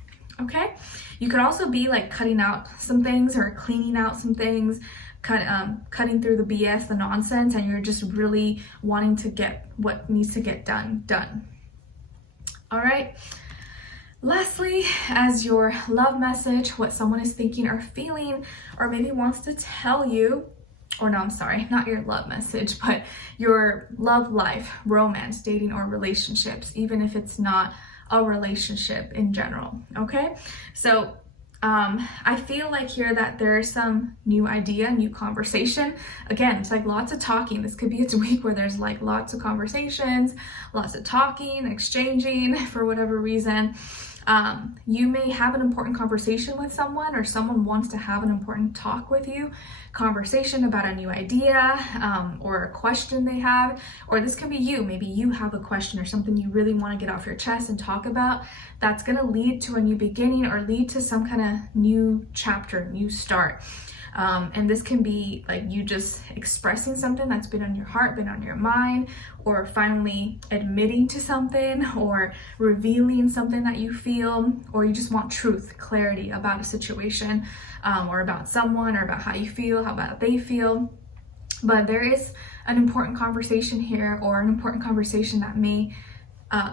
okay? You could also be like cutting out some things or cleaning out some things, cutting through the BS, the nonsense, and you're just really wanting to get what needs to get done. All right. Lastly, as your love message, what someone is thinking or feeling, or maybe wants to tell you, or no, I'm sorry, not your love message, but your love life, romance, dating, or relationships, even if it's not a relationship in general, okay? So I feel like here that there's some new idea, new conversation. Again, it's like lots of talking. This could be a week where there's like lots of conversations, lots of talking, exchanging for whatever reason. You may have an important conversation with someone, or someone wants to have an important talk with you, conversation about a new idea, or a question they have, or this can be you. Maybe you have a question or something you really want to get off your chest and talk about. That's going to lead to a new beginning or lead to some kind of new chapter, new start. And this can be like you just expressing something that's been on your heart, been on your mind, or finally admitting to something, or revealing something that you feel, or you just want truth, clarity about a situation, or about someone, or about how you feel, how about they feel. But there is an important conversation here, or an important conversation that may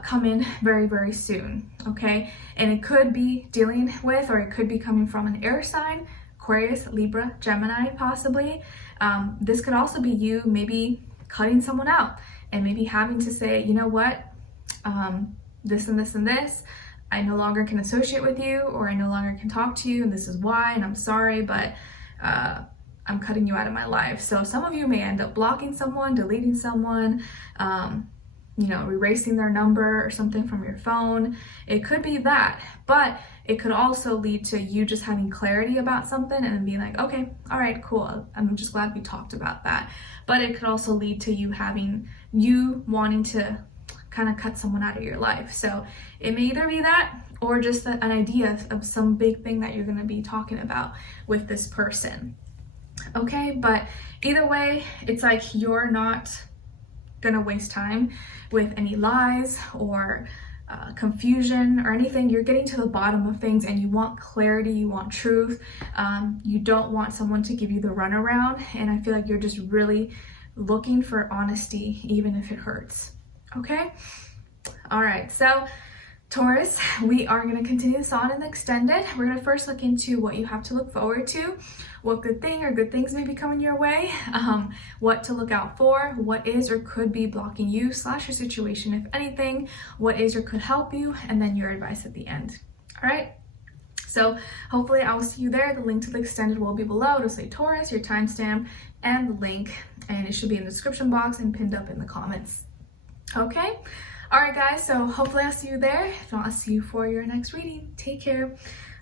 come in very, very soon, okay? And it could be dealing with, or it could be coming from an air sign, Aquarius, Libra, Gemini, possibly. This could also be you maybe cutting someone out and maybe having to say, you know what, this and this and this, I no longer can associate with you, or I no longer can talk to you, and this is why, and I'm sorry, but I'm cutting you out of my life. So some of you may end up blocking someone, deleting someone, you know, erasing their number or something from your phone. It could be that, but it could also lead to you just having clarity about something and then being like, okay, all right, cool. I'm just glad we talked about that. But it could also lead to you wanting to kind of cut someone out of your life. So it may either be that, or just an idea of some big thing that you're going to be talking about with this person. Okay, but either way, it's like you're not gonna waste time with any lies or confusion or anything. You're getting to the bottom of things, and you want clarity, you want truth. You don't want someone to give you the runaround, and I feel like you're just really looking for honesty, even if it hurts. Okay, all right, so Taurus, we are going to continue this on in the extended. We're going to first look into what you have to look forward to, what good thing or good things may be coming your way, what to look out for, what is or could be blocking you / your situation, if anything, what is or could help you, and then your advice at the end. All right. So hopefully I will see you there. The link to the extended will be below. It'll say Taurus, your timestamp, and the link, and it should be in the description box and pinned up in the comments. Okay. All right, guys, so hopefully I'll see you there. If not, I'll see you for your next reading. Take care.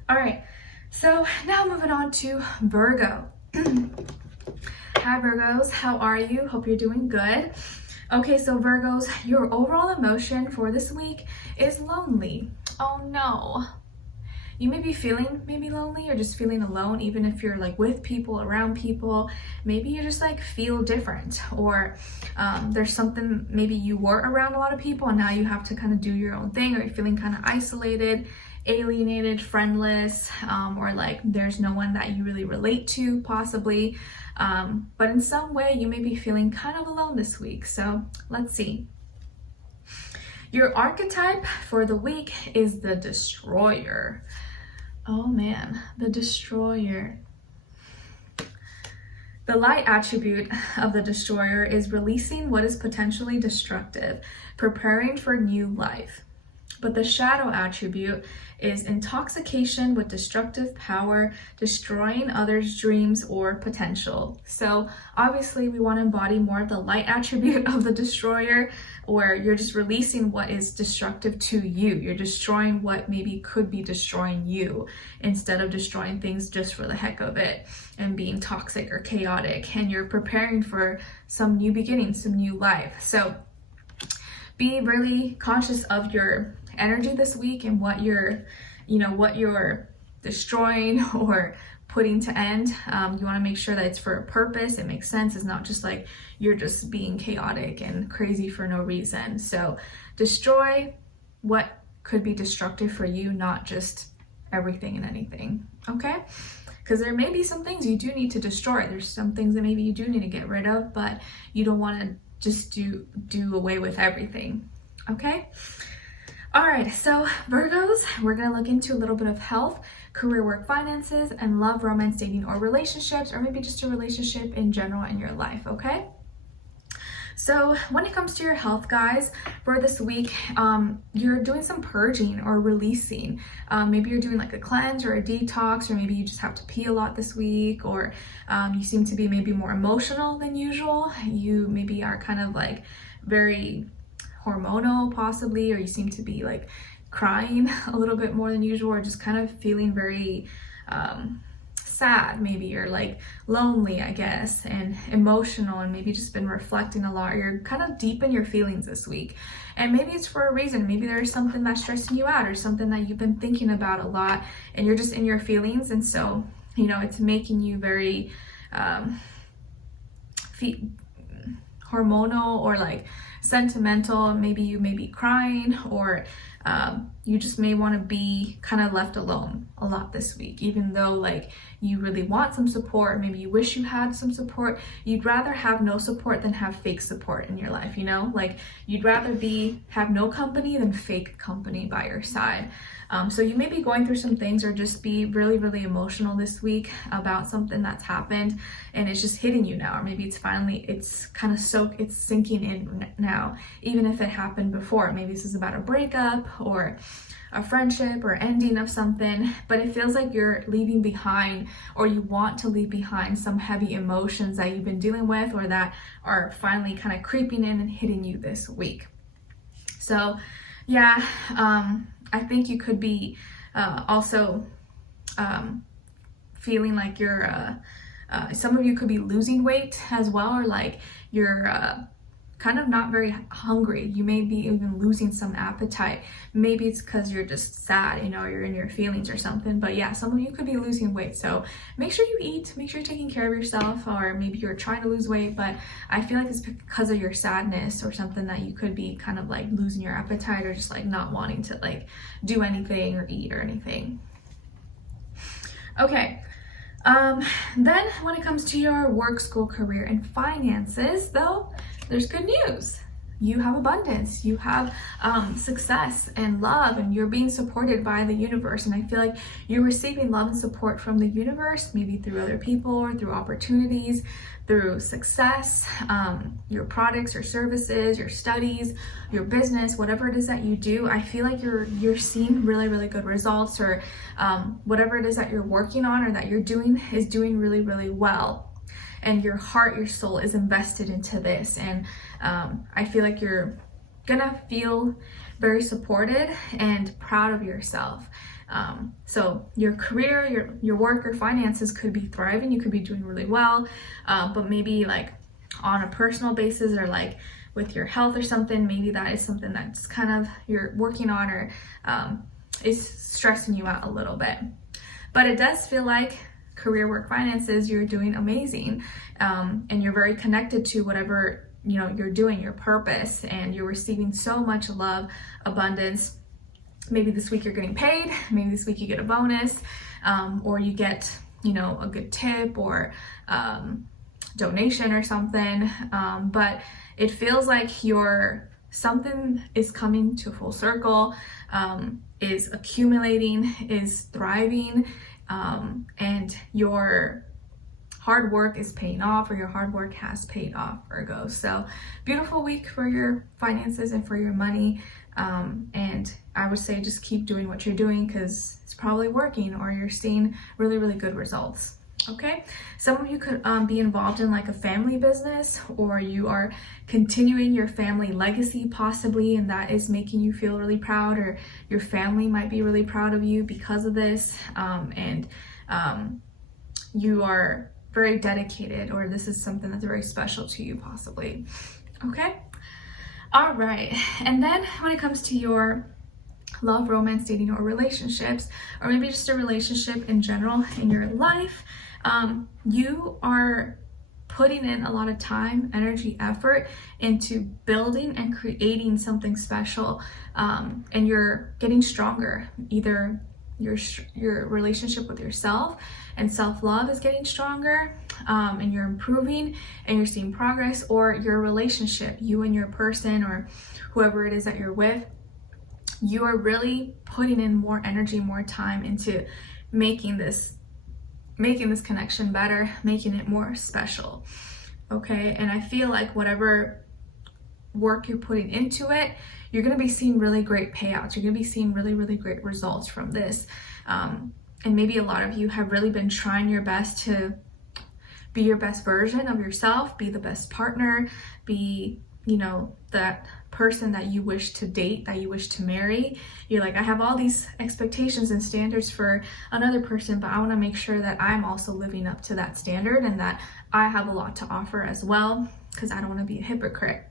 All right, so now moving on to Virgo. Hi, Virgos. How are you? Hope you're doing good. Okay, so Virgos, your overall emotion for this week is lonely. Oh, no. You may be feeling maybe lonely, or just feeling alone, even if you're like with people, around people. Maybe you just like feel different, or there's something, maybe you were around a lot of people and now you have to kind of do your own thing, or you're feeling kind of isolated, alienated, friendless, or like there's no one that you really relate to, possibly. But in some way you may be feeling kind of alone this week. So let's see. Your archetype for the week is the Destroyer. Oh man, the Destroyer. The light attribute of the Destroyer is releasing what is potentially destructive, preparing for new life. But the shadow attribute is intoxication with destructive power, destroying others' dreams or potential. So obviously we want to embody more of the light attribute of the destroyer, where you're just releasing what is destructive to you. You're destroying what maybe could be destroying you, instead of destroying things just for the heck of it and being toxic or chaotic. And you're preparing for some new beginning, some new life. So be really conscious of your energy this week and what you're destroying or putting to end. You want to make sure that it's for a purpose. It makes sense. It's not just like you're just being chaotic and crazy for no reason. So destroy what could be destructive for you, not just everything and anything. Okay? Because there may be some things you do need to destroy. There's some things that maybe you do need to get rid of, but you don't want to just do away with everything. Okay? All right, so Virgos, we're going to look into a little bit of health, career, work, finances, and love, romance, dating, or relationships, or maybe just a relationship in general in your life, okay? So when it comes to your health, guys, for this week, you're doing some purging or releasing. Maybe you're doing like a cleanse or a detox, or maybe you just have to pee a lot this week, or you seem to be maybe more emotional than usual. You maybe are kind of like very hormonal possibly, or you seem to be like crying a little bit more than usual, or just kind of feeling very sad maybe, or like lonely, I guess, and emotional, and maybe just been reflecting a lot. You're kind of deep in your feelings this week, and maybe it's for a reason. Maybe there's something that's stressing you out, or something that you've been thinking about a lot, and you're just in your feelings, and so it's making you very hormonal or like sentimental. Maybe you may be crying, or you just may want to be kind of left alone a lot this week, even though like you really want some support. Maybe you wish you had some support. You'd rather have no support than have fake support in your life, like you'd rather have no company than fake company by your side. So you may be going through some things, or just be really, really emotional this week about something that's happened, and it's just hitting you now, or maybe it's kind of it's sinking in now, even if it happened before. Maybe this is about a breakup or a friendship or ending of something, but it feels like you're leaving behind, or you want to leave behind some heavy emotions that you've been dealing with, or that are finally kind of creeping in and hitting you this week. So yeah, I think you could be also feeling like you're some of you could be losing weight as well, or like you're kind of not very hungry. You may be even losing some appetite. Maybe it's because you're just sad, you're in your feelings or something. But yeah, some of you could be losing weight. So make sure you eat, make sure you're taking care of yourself, or maybe you're trying to lose weight, but I feel like it's because of your sadness or something that you could be kind of like losing your appetite, or just like not wanting to like do anything or eat or anything. Okay. Then when it comes to your work, school, career, and finances, though, there's good news. You have abundance, you have success and love, and you're being supported by the universe. And I feel like you're receiving love and support from the universe, maybe through other people, or through opportunities, through success, your products, your services, your studies, your business, whatever it is that you do. I feel like you're seeing really, really good results, or whatever it is that you're working on or that you're doing is doing really, really well. And your heart, your soul is invested into this. And I feel like you're gonna feel very supported and proud of yourself. So your career, your work, your finances could be thriving. You could be doing really well, but maybe like on a personal basis, or like with your health or something, maybe that is something that's kind of you're working on, or is stressing you out a little bit. But it does feel like career, work, finances, you're doing amazing, and you're very connected to whatever you're doing, your purpose, and you're receiving so much love, abundance. Maybe this week you're getting paid, maybe this week you get a bonus, or you get a good tip, or donation or something, but it feels like something is coming to full circle, is accumulating, is thriving, and you're hard work is paying off, or your hard work has paid off, Virgo. So beautiful week for your finances and for your money. And I would say just keep doing what you're doing, because it's probably working, or you're seeing really, really good results. Okay, some of you could be involved in like a family business, or you are continuing your family legacy possibly, and that is making you feel really proud, or your family might be really proud of you because of this. You are very dedicated, or this is something that's very special to you possibly. Okay, all right. And then when it comes to your love, romance, dating, or relationships, or maybe just a relationship in general in your life, you are putting in a lot of time, energy, effort into building and creating something special, and you're getting stronger. Either your relationship with yourself and self-love is getting stronger, and you're improving and you're seeing progress, or your relationship, you and your person or whoever it is that you're with, you are really putting in more energy, more time into making this connection better, making it more special. Okay, and I feel like whatever work you're putting into it, you're going to be seeing really great payouts. You're going to be seeing really, really great results from this. And maybe a lot of you have really been trying your best to be your best version of yourself, be the best partner, be, you know, that person that you wish to date, that you wish to marry. You're like, I have all these expectations and standards for another person, but I want to make sure that I'm also living up to that standard, and that I have a lot to offer as well, because I don't want to be a hypocrite.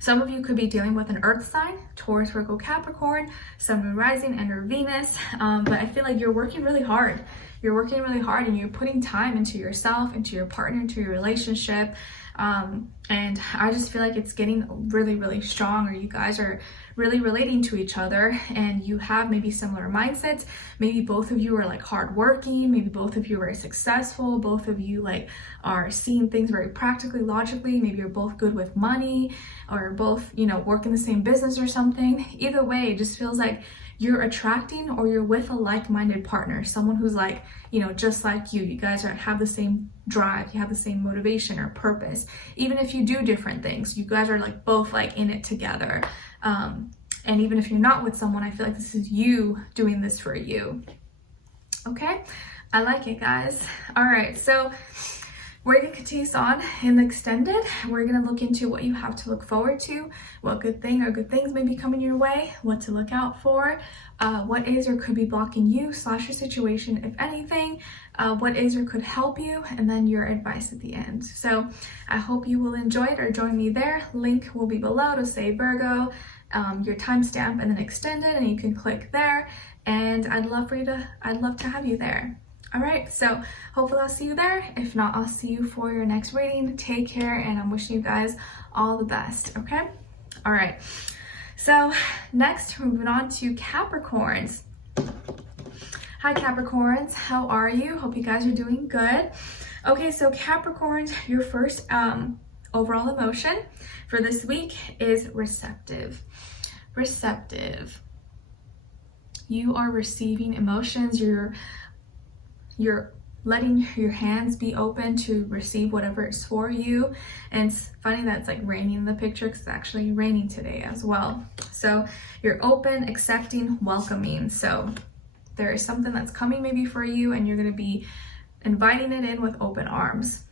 Some of you could be dealing with an earth sign, Taurus, Virgo, Capricorn, Sun, Moon, Rising, and or Venus. But I feel like you're working really hard. You're working really hard, and you're putting time into yourself, into your partner, into your relationship. And I just feel like it's getting really, really strong, or you guys are really relating to each other, and you have maybe similar mindsets. Maybe both of you are like hardworking, maybe both of you are very successful, both of you like are seeing things very practically, logically. Maybe you're both good with money, or both, you know, work in the same business or something. Either way, it just feels like you're attracting, or you're with a like-minded partner, someone who's like, you know, just like you. You guys have the same drive, you have the same motivation or purpose. Even if you do different things, you guys are like both like in it together. And even if you're not with someone, I feel like this is you doing this for you. Okay, I like it, guys. All right, so we're going to continue on in the extended. We're going to look into what you have to look forward to, what good thing or good things may be coming your way, what to look out for, what is or could be blocking you / your situation, if anything, what is or could help you, and then your advice at the end. So I hope you will enjoy it, or join me there. Link will be below to say Virgo, your timestamp, and then extended, and you can click there. And I'd love to have you there. All right, so hopefully I'll see you there. If not, I'll see you for your next reading. Take care, and I'm wishing you guys all the best, okay? All right, so next we're moving on to Capricorns. Hi Capricorns, how are you? Hope you guys are doing good. Okay, so Capricorns, your first overall emotion for this week is receptive. Receptive. You are receiving emotions. You're letting your hands be open to receive whatever is for you. And it's funny that it's like raining in the picture, because it's actually raining today as well. So you're open, accepting, welcoming. So there is something that's coming maybe for you, and you're going to be inviting it in with open arms.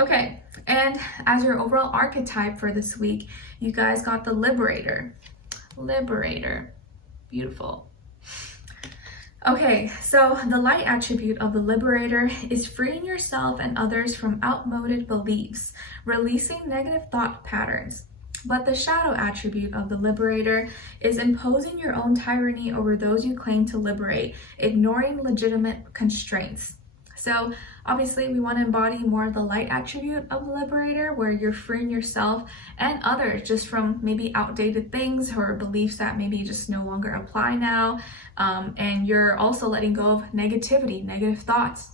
Okay, and as your overall archetype for this week, you guys got the Liberator. Liberator. Beautiful. Okay, so the light attribute of the Liberator is freeing yourself and others from outmoded beliefs, releasing negative thought patterns. But the shadow attribute of the Liberator is imposing your own tyranny over those you claim to liberate, ignoring legitimate constraints. So obviously we want to embody more of the light attribute of the Liberator, where you're freeing yourself and others just from maybe outdated things or beliefs that maybe just no longer apply now. And you're also letting go of negativity, negative thoughts,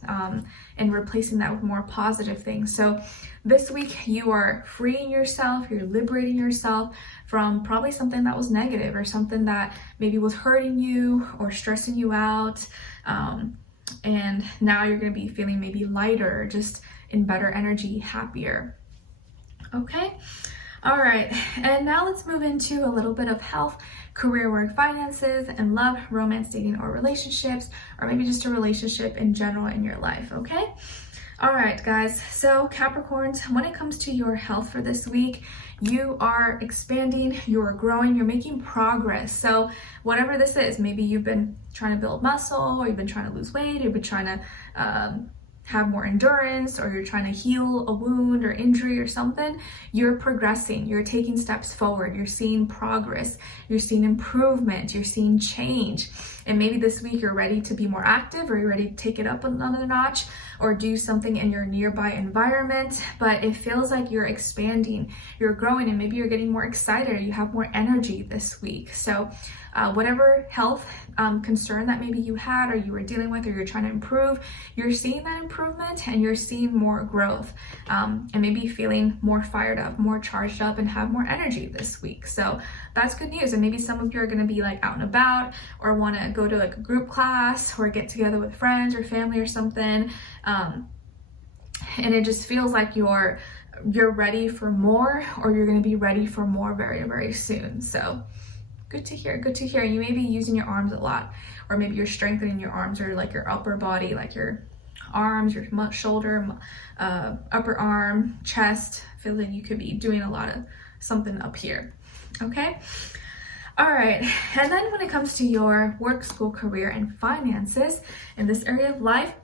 and replacing that with more positive things. So this week you are freeing yourself, you're liberating yourself from probably something that was negative, or something that maybe was hurting you or stressing you out. And now you're going to be feeling maybe lighter, just in better energy, happier. Okay. All right, and now let's move into a little bit of health, career, work, finances, and love, romance, dating, or relationships, or maybe just a relationship in general in your life, okay? All right, guys, so Capricorns, when it comes to your health for this week, you are expanding, you're growing, you're making progress. So whatever this is, maybe you've been trying to build muscle, or you've been trying to lose weight, or you've been trying to have more endurance, or you're trying to heal a wound or injury or something, you're progressing, you're taking steps forward, you're seeing progress, you're seeing improvement, you're seeing change. And maybe this week you're ready to be more active, or you're ready to take it up another notch, or do something in your nearby environment. But it feels like you're expanding, you're growing, and maybe you're getting more excited, or you have more energy this week. So whatever health concern that maybe you had, or you were dealing with, or you're trying to improve, you're seeing that improvement, and you're seeing more growth, and maybe feeling more fired up, more charged up, and have more energy this week. So that's good news. And maybe some of you are going to be like out and about, or want to go to like a group class, or get together with friends or family or something, and it just feels like you're ready for more, or you're going to be ready for more very, very soon. So good to hear, good to hear. You may be using your arms a lot, or maybe you're strengthening your arms, or like your upper body, like your arms, your shoulder, upper arm, chest. I feel like you could be doing a lot of something up here. Okay. All right. And then when it comes to your work, school, career, and finances in this area of life,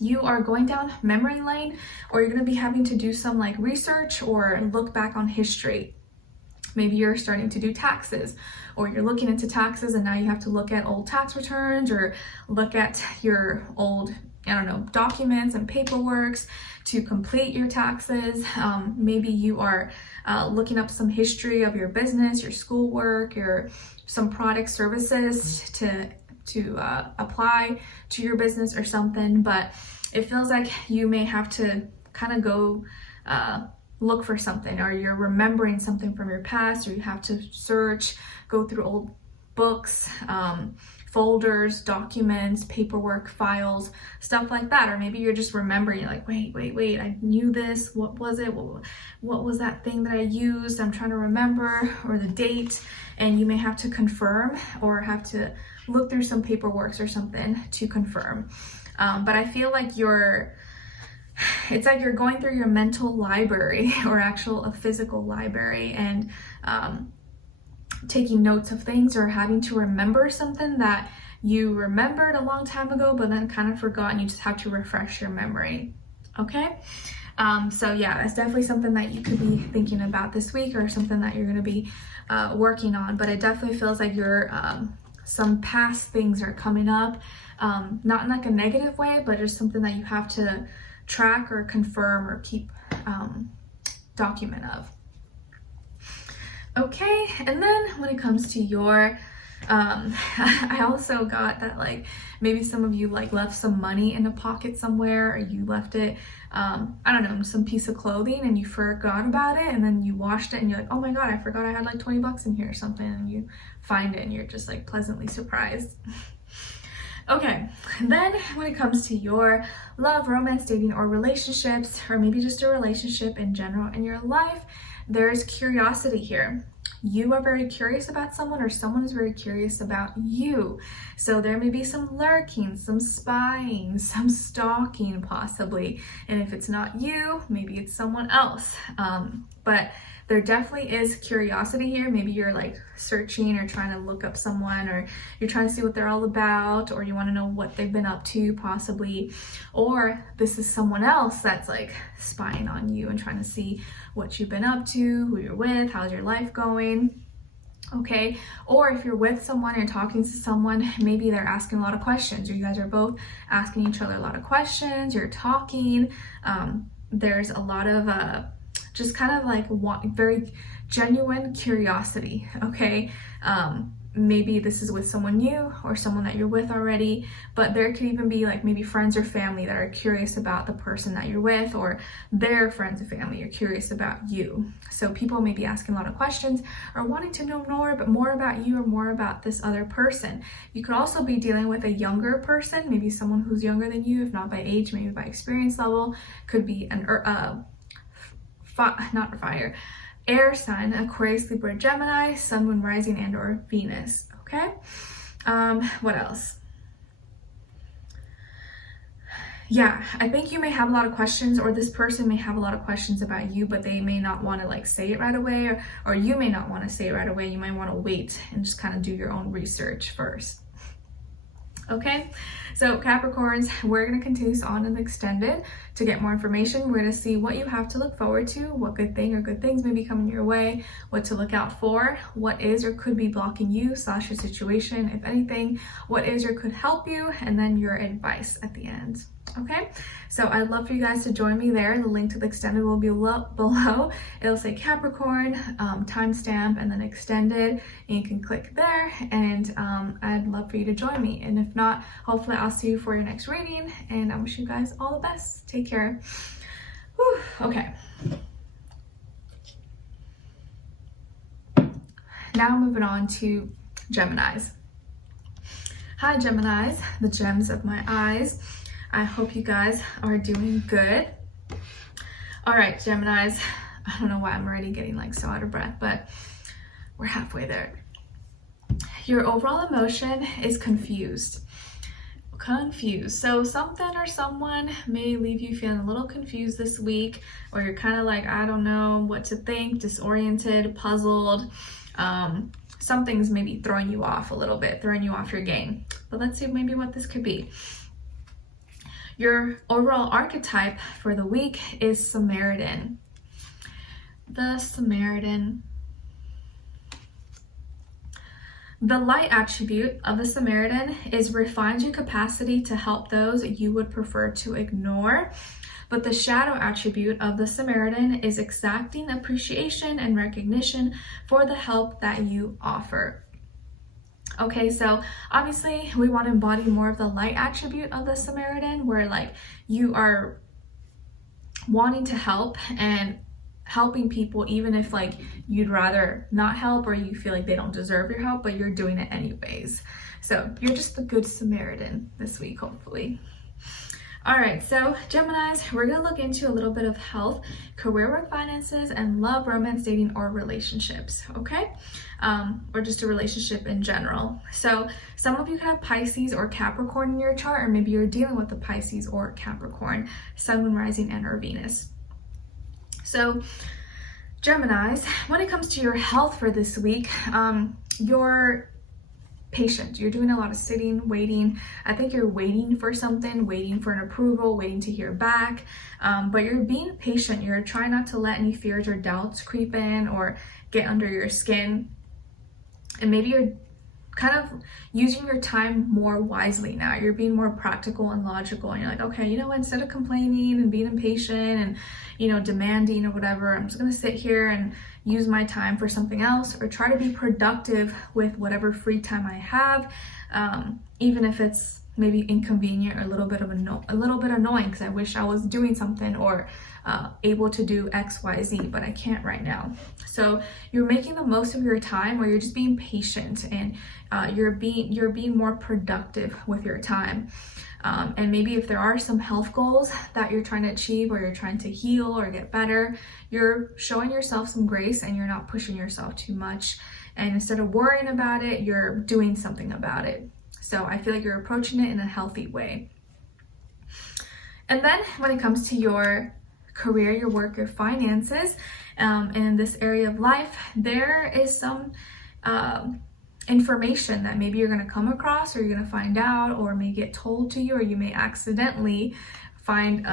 you are going down memory lane, or you're going to be having to do some like research or look back on history. Maybe you're starting to do taxes, or you're looking into taxes, and now you have to look at old tax returns, or look at your old, I don't know, documents and paperworks to complete your taxes. Maybe you are looking up some history of your business, your schoolwork, some product services to apply to your business or something. But it feels like you may have to kind of go look for something, or you're remembering something from your past, or you have to search, go through old books, folders, documents, paperwork, files, stuff like that. Or maybe you're just remembering, you're like, wait, I knew this. What was it? What was that thing that I used? I'm trying to remember, or the date. And you may have to confirm, or have to look through some paperwork or something to confirm. But I feel like it's like you're going through your mental library, or a physical library, and taking notes of things, or having to remember something that you remembered a long time ago, but then kind of forgot, and you just have to refresh your memory. Okay. So yeah, that's definitely something that you could be thinking about this week, or something that you're going to be working on. But it definitely feels like some past things are coming up, not in like a negative way, but just something that you have to track or confirm or keep document of. Okay, and then when it comes to your I also got that like maybe some of you like left some money in a pocket somewhere, or you left it I don't know, some piece of clothing, and you forgot about it, and then you washed it and you're like, oh my god, I forgot I had like 20 bucks in here or something, and you find it and you're just like pleasantly surprised. Okay, then when it comes to your love, romance, dating, or relationships, or maybe just a relationship in general in your life, there's curiosity here. You are very curious about someone, or someone is very curious about you. So there may be some lurking, some spying, some stalking possibly. And if it's not you, maybe it's someone else. But there definitely is curiosity here. Maybe you're like searching, or trying to look up someone, or you're trying to see what they're all about, or you want to know what they've been up to possibly. Or this is someone else that's like spying on you and trying to see what you've been up to, who you're with, how's your life going. Okay, or if you're with someone, you're talking to someone, maybe they're asking a lot of questions, or you guys are both asking each other a lot of questions, you're talking. There's a lot of just kind of like very genuine curiosity. Okay, maybe this is with someone new or someone that you're with already, but there could even be like maybe friends or family that are curious about the person that you're with, or their friends and family are curious about you. So people may be asking a lot of questions or wanting to know more about you or more about this other person. You could also be dealing with a younger person, maybe someone who's younger than you, if not by age, maybe by experience level. Could be an air sign, Aquarius, Libra, Gemini, Sun, Moon, Rising, and or Venus. Okay. What else? Yeah, I think you may have a lot of questions, or this person may have a lot of questions about you, but they may not want to like say it right away, or you may not want to say it right away. You might want to wait and just kind of do your own research first. Okay, so Capricorns, we're going to continue on in the extended to get more information. We're going to see what you have to look forward to, what good thing or good things may be coming your way, what to look out for, what is or could be blocking you / your situation, if anything, what is or could help you, and then your advice at the end. Okay, so I'd love for you guys to join me there. The link to the extended will be below. It'll say Capricorn, timestamp, and then extended, and you can click there, and I'd love for you to join me. And if not, hopefully I'll see you for your next reading, and I wish you guys all the best. Take care. Whew. Okay. Now moving on to Geminis. Hi Geminis, the gems of my eyes. I hope you guys are doing good. All right, Geminis, I don't know why I'm already getting like so out of breath, but we're halfway there. Your overall emotion is confused. So something or someone may leave you feeling a little confused this week, or you're kind of like, I don't know what to think, disoriented, puzzled. Something's maybe throwing you off a little bit, throwing you off your game. But let's see maybe what this could be. Your overall archetype for the week is Samaritan. The Samaritan. The light attribute of the Samaritan is refines your capacity to help those you would prefer to ignore. But the shadow attribute of the Samaritan is exacting appreciation and recognition for the help that you offer. Okay, so obviously we want to embody more of the light attribute of the Samaritan, where like you are wanting to help and helping people, even if like you'd rather not help or you feel like they don't deserve your help, but you're doing it anyways. So you're just the good Samaritan this week, hopefully. All right, so Geminis, we're going to look into a little bit of health, career, work, finances, and love, romance, dating, or relationships, okay? Or just a relationship in general. So some of you have Pisces or Capricorn in your chart, or maybe you're dealing with the Pisces or Capricorn, Sun, Moon, Rising, and or Venus. So Geminis, when it comes to your health for this week, you're patient. You're doing a lot of sitting, waiting. I think you're waiting for something, waiting for an approval, waiting to hear back. But you're being patient. You're trying not to let any fears or doubts creep in or get under your skin. And maybe you're kind of using your time more wisely now. You're being more practical and logical. And you're like, okay, you know what? Instead of complaining and being impatient and, you know, demanding or whatever, I'm just going to sit here and use my time for something else, or try to be productive with whatever free time I have, even if it's maybe inconvenient or a little bit annoying, because I wish I was doing something or able to do X, Y, Z, but I can't right now. So you're making the most of your time, or you're just being patient, and you're being more productive with your time. And maybe if there are some health goals that you're trying to achieve, or you're trying to heal or get better, you're showing yourself some grace and you're not pushing yourself too much. And instead of worrying about it, you're doing something about it. So I feel like you're approaching it in a healthy way. And then when it comes to your career, your work, your finances, in this area of life, there is some information that maybe you're going to come across, or you're going to find out, or may get told to you, or you may accidentally find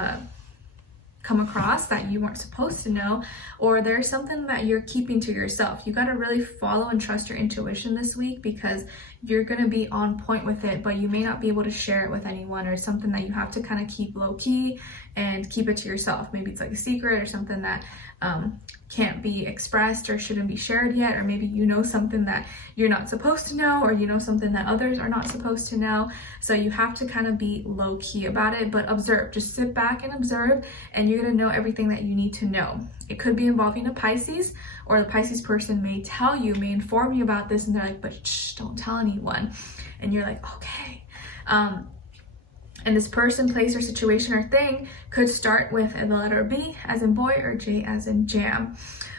come across that you weren't supposed to know, or there's something that you're keeping to yourself. You got to really follow and trust your intuition this week, because you're going to be on point with it, but you may not be able to share it with anyone, or something that you have to kind of keep low key and keep it to yourself. Maybe it's like a secret or something that can't be expressed or shouldn't be shared yet, or maybe you know something that you're not supposed to know, or you know something that others are not supposed to know. So you have to kind of be low key about it, but observe. Just sit back and observe, and you're going to know everything that you need to know. It could be involving a Pisces, or the Pisces person may tell you, may inform you about this, and they're like, but shh, don't tell anyone. And you're like, okay. And this person, place, or situation, or thing could start with the letter B as in boy, or J as in jam.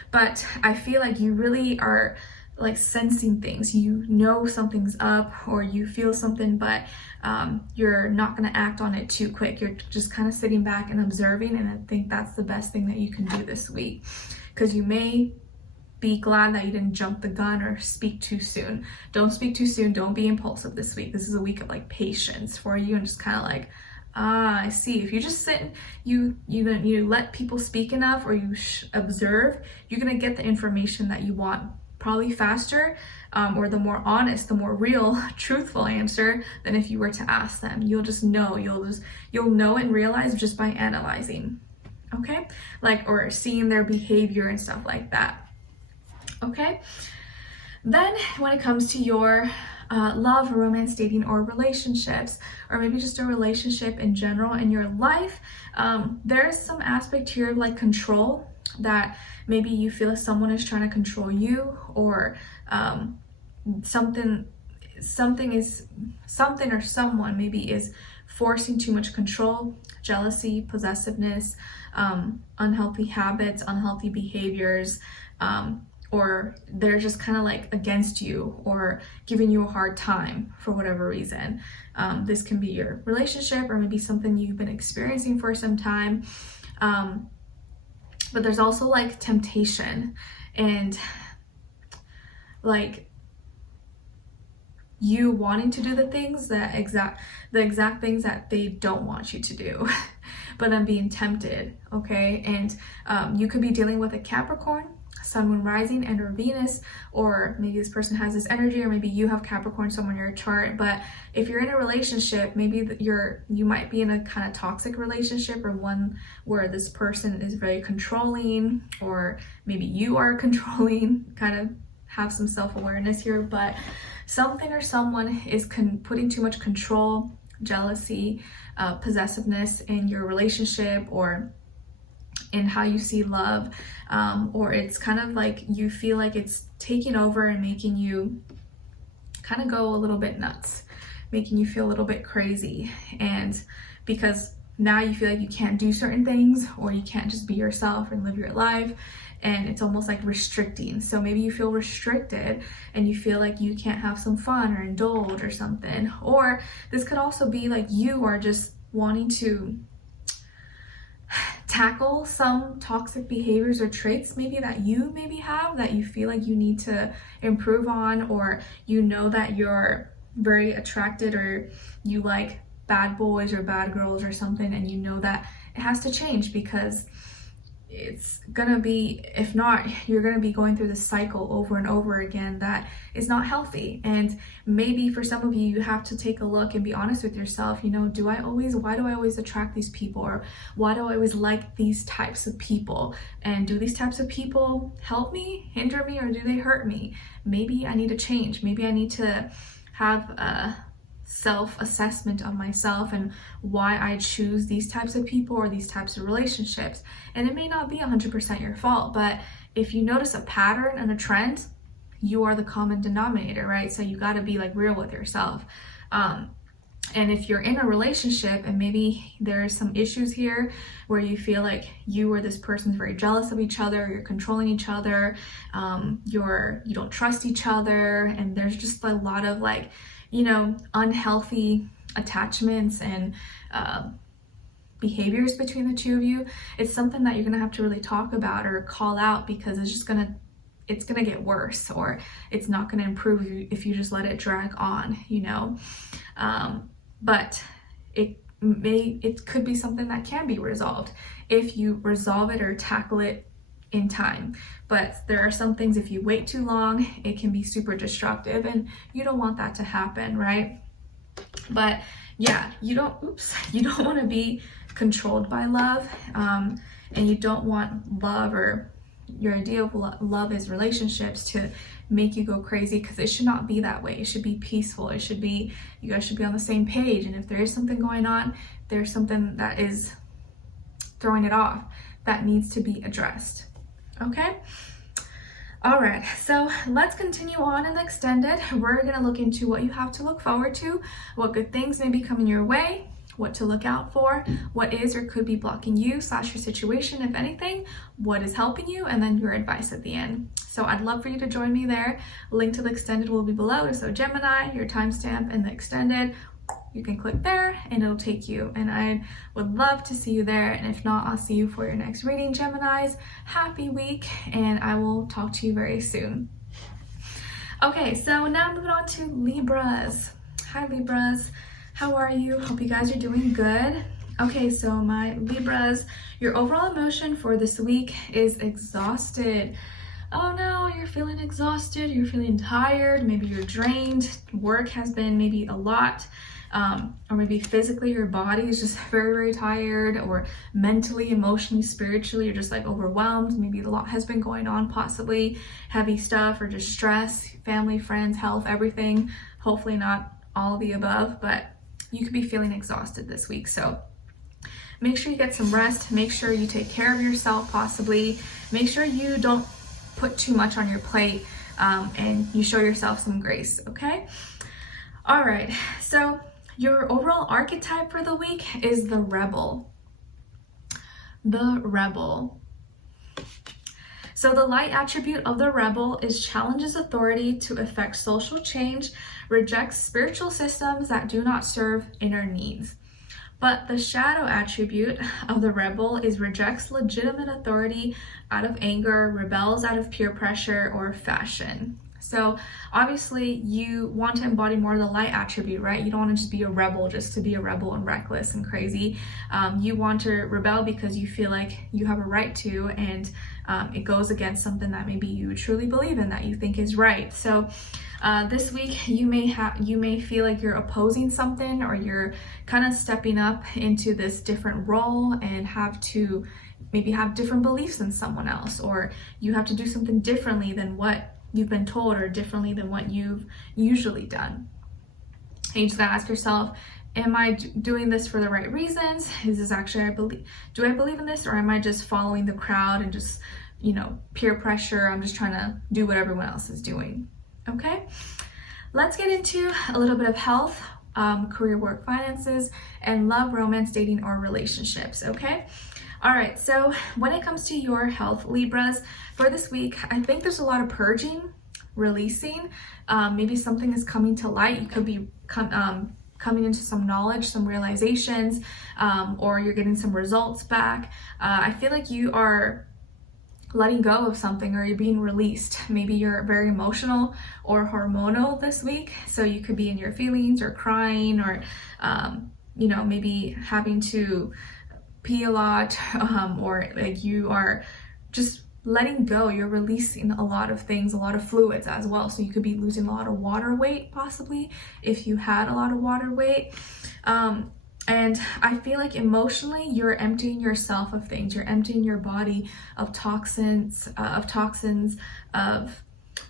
But I feel like you really are like sensing things. You know something's up, or you feel something, but you're not going to act on it too quick. You're just kind of sitting back and observing, and I think that's the best thing that you can do this week, because you may be glad that you didn't jump the gun or speak too soon. Don't speak too soon. Don't be impulsive this week. This is a week of like patience for you, and just kind of like, I see. If you just sit, you let people speak enough, or you observe, you're gonna get the information that you want probably faster, or the more honest, the more real, truthful answer than if you were to ask them. You'll just know. You'll know and realize just by analyzing. Okay, like, or seeing their behavior and stuff like that. Okay, then when it comes to your love, romance, dating, or relationships, or maybe just a relationship in general in your life, there's some aspect here of like control, that maybe you feel like someone is trying to control you, or something or someone maybe is forcing too much control, jealousy, possessiveness, unhealthy habits, unhealthy behaviors, or they're just kind of like against you, or giving you a hard time for whatever reason. This can be your relationship, or maybe something you've been experiencing for some time. But there's also like temptation, and like you wanting to do the exact things that they don't want you to do, but then being tempted. Okay, and you could be dealing with a Capricorn, Sun, Moon, Rising, and or Venus, or maybe this person has this energy, or maybe you have Capricorn somewhere in your chart. But if you're in a relationship, maybe you might be in a kind of toxic relationship, or one where this person is very controlling, or maybe you are controlling. Kind of have some self-awareness here, but something or someone is putting too much control, jealousy, possessiveness in your relationship, or in how you see love, or it's kind of like you feel like it's taking over and making you kind of go a little bit nuts, making you feel a little bit crazy. And because now you feel like you can't do certain things, or you can't just be yourself and live your life, and it's almost like restricting. So maybe you feel restricted, and you feel like you can't have some fun or indulge or something. Or this could also be like you are just wanting to tackle some toxic behaviors or traits maybe that you have, that you feel like you need to improve on, or you know that you're very attracted, or you like bad boys or bad girls or something, and you know that it has to change, because it's gonna be, if not, you're gonna be going through this cycle over and over again that is not healthy. And maybe for some of you, you have to take a look and be honest with yourself. You know, why do I always attract these people, or why do I always like these types of people? And do these types of people help me, hinder me, or do they hurt me? Maybe I need to change. Maybe I need to have a self-assessment of myself and why I choose these types of people or these types of relationships. And it may not be 100% your fault, but if you notice a pattern and a trend, you are the common denominator, right? So you got to be like real with yourself. And if you're in a relationship and maybe there's some issues here where you feel like you or this person's very jealous of each other, you're controlling each other, you don't trust each other, and there's just a lot of like, you know, unhealthy attachments and behaviors between the two of you, it's something that you're gonna have to really talk about or call out, because it's gonna get worse, or it's not gonna improve if you just let it drag on, you know. But it could be something that can be resolved if you resolve it or tackle it in time. But there are some things, if you wait too long, it can be super destructive, and you don't want that to happen, right? But yeah, you don't want to be controlled by love, and you don't want love, or your idea of love is relationships, to make you go crazy, because it should not be that way. It should be peaceful. It should be, you guys should be on the same page, and if there is something going on, there's something that is throwing it off that needs to be addressed. Okay? All right, so let's continue on in the extended. We're going to look into what you have to look forward to, what good things may be coming your way, what to look out for, what is or could be blocking you / your situation, if anything, what is helping you, and then your advice at the end. So I'd love for you to join me there. Link to the extended will be below. So Gemini, your timestamp, and the extended, you can click there and it'll take you. And I would love to see you there. And if not, I'll see you for your next reading, Geminis. Happy week, and I will talk to you very soon. Okay, so now moving on to Libras. Hi, Libras. How are you? Hope you guys are doing good. Okay, so my Libras, your overall emotion for this week is exhausted. Oh no, you're feeling exhausted, you're feeling tired, maybe you're drained, work has been maybe a lot, or maybe physically your body is just very, very tired, or mentally, emotionally, spiritually, you're just like overwhelmed. Maybe a lot has been going on, possibly heavy stuff, or just stress, family, friends, health, everything. Hopefully not all of the above, but you could be feeling exhausted this week. So make sure you get some rest. Make sure you take care of yourself, possibly. Make sure you don't put too much on your plate, and you show yourself some grace, okay? All right, so your overall archetype for the week is the rebel. The rebel. So the light attribute of the rebel is challenges authority to effect social change, rejects spiritual systems that do not serve inner needs. But the shadow attribute of the rebel is rejects legitimate authority out of anger, rebels out of peer pressure or fashion. So obviously you want to embody more of the light attribute, right? You don't want to just be a rebel just to be a rebel and reckless and crazy. You want to rebel because you feel like you have a right to, and it goes against something that maybe you truly believe in, that you think is right. So this week you may feel like you're opposing something, or you're kind of stepping up into this different role and have to maybe have different beliefs than someone else, or you have to do something differently than what you've been told, or differently than what you've usually done. And you just gotta ask yourself, am I doing this for the right reasons? Is this actually, do I believe in this, or am I just following the crowd and just, peer pressure? I'm just trying to do what everyone else is doing. Okay, let's get into a little bit of health, career, work, finances, and love, romance, dating, or relationships. Okay. All right, so when it comes to your health, Libras, for this week, I think there's a lot of purging, releasing. Maybe something is coming to light. You could be coming into some knowledge, some realizations, or you're getting some results back. I feel like you are letting go of something, or you're being released. Maybe you're very emotional or hormonal this week, so you could be in your feelings, or crying, or maybe having to pee a lot, or like you are just letting go. You're releasing a lot of things, a lot of fluids as well. So you could be losing a lot of water weight, possibly, if you had a lot of water weight. And I feel like emotionally, you're emptying yourself of things. You're emptying your body of toxins, of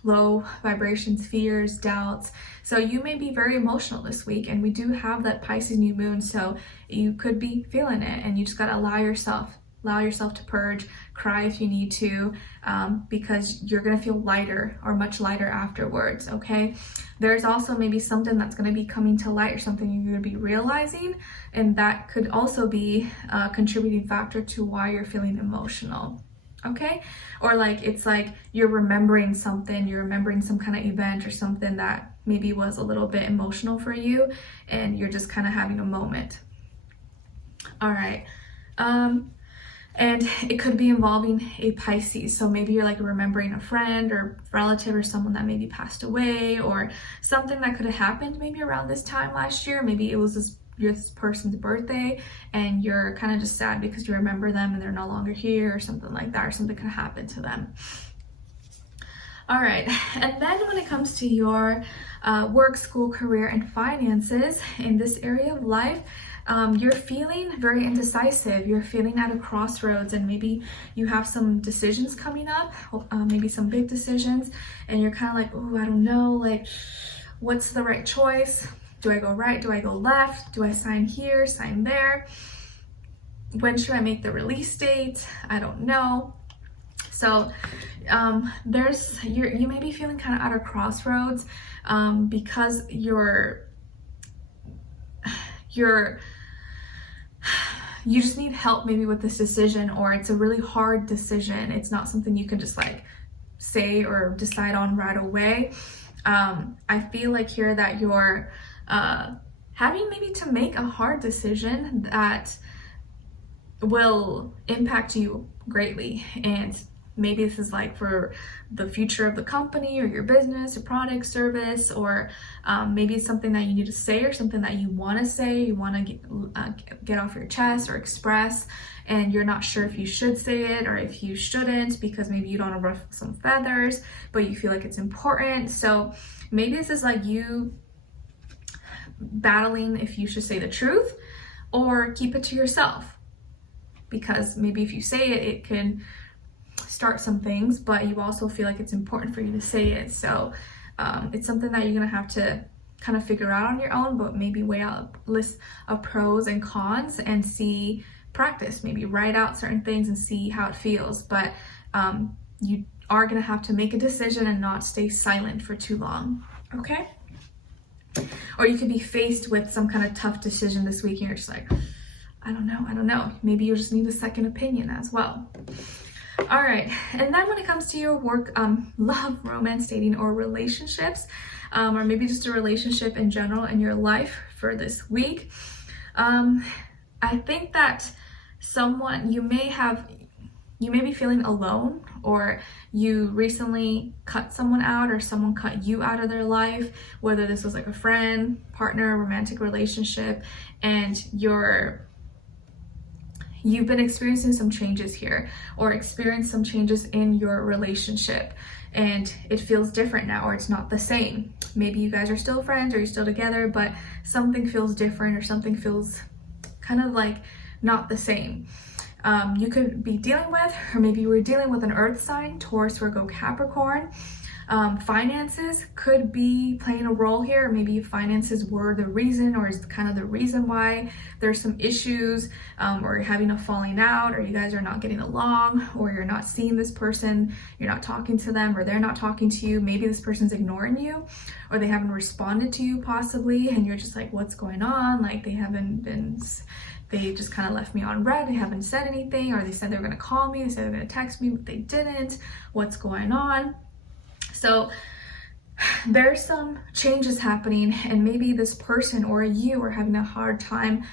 low vibrations, fears, doubts. So you may be very emotional this week, and we do have that Pisces new moon, so you could be feeling it, and you just gotta allow yourself to purge, cry if you need to, because you're gonna feel lighter, or much lighter afterwards. Okay, there's also maybe something that's going to be coming to light, or something you're going to be realizing, and that could also be a contributing factor to why you're feeling emotional. Okay, or like it's like you're remembering something, you're remembering some kind of event or something that maybe was a little bit emotional for you, and you're just kind of having a moment. All right, and it could be involving a Pisces. So maybe you're like remembering a friend or relative or someone that maybe passed away, or something that could have happened maybe around this time last year. Maybe it was this this person's birthday and you're kind of just sad because you remember them and they're no longer here or something like that, or something could happen to them. All right, and then when it comes to your work, school, career, and finances in this area of life, you're feeling very indecisive. You're feeling at a crossroads, and maybe you have some decisions coming up, maybe some big decisions, and you're kind of like, oh, I don't know, like, what's the right choice? Do I go right? Do I go left? Do I sign here, sign there? When should I make the release date? I don't know. So you may be feeling kind of at a crossroads because you just need help maybe with this decision, or it's a really hard decision. It's not something you can just like say or decide on right away. I feel like here that you're having maybe to make a hard decision that will impact you greatly, and maybe this is like for the future of the company or your business or product, service, or maybe it's something that you need to say or something that you want to say, you want to get off your chest or express, and you're not sure if you should say it or if you shouldn't because maybe you don't want to ruffle some feathers, but you feel like it's important. So maybe this is like you battling if you should say the truth or keep it to yourself, because maybe if you say it, it can start some things, but you also feel like it's important for you to say it. So it's something that you're gonna have to kind of figure out on your own, but maybe weigh out a list of pros and cons and practice, maybe write out certain things and see how it feels. But you are gonna have to make a decision and not stay silent for too long, okay? Or you could be faced with some kind of tough decision this week and you're just like, I don't know. Maybe you just need a second opinion as well. All right, and then when it comes to your work, love, romance, dating, or relationships, or maybe just a relationship in general in your life for this week, I think that you may be feeling alone, or you recently cut someone out or someone cut you out of their life, whether this was like a friend, partner, romantic relationship, and you've been experiencing some changes here, or experienced some changes in your relationship, and it feels different now, or it's not the same. Maybe you guys are still friends or you're still together, but something feels different, or something feels kind of like not the same. You could be dealing with, or maybe you were dealing with an earth sign, Taurus, Virgo, Capricorn. Finances could be playing a role here. Maybe finances were the reason, or is kind of the reason why there's some issues, or you're having a falling out, or you guys are not getting along, or you're not seeing this person, you're not talking to them, or they're not talking to you. Maybe this person's ignoring you, or they haven't responded to you possibly, and you're just like, what's going on? Like they just kind of left me on red. They haven't said anything, or they said they were going to call me, they said they were going to text me, but they didn't. What's going on? So there's some changes happening, and maybe this person or you are having a hard time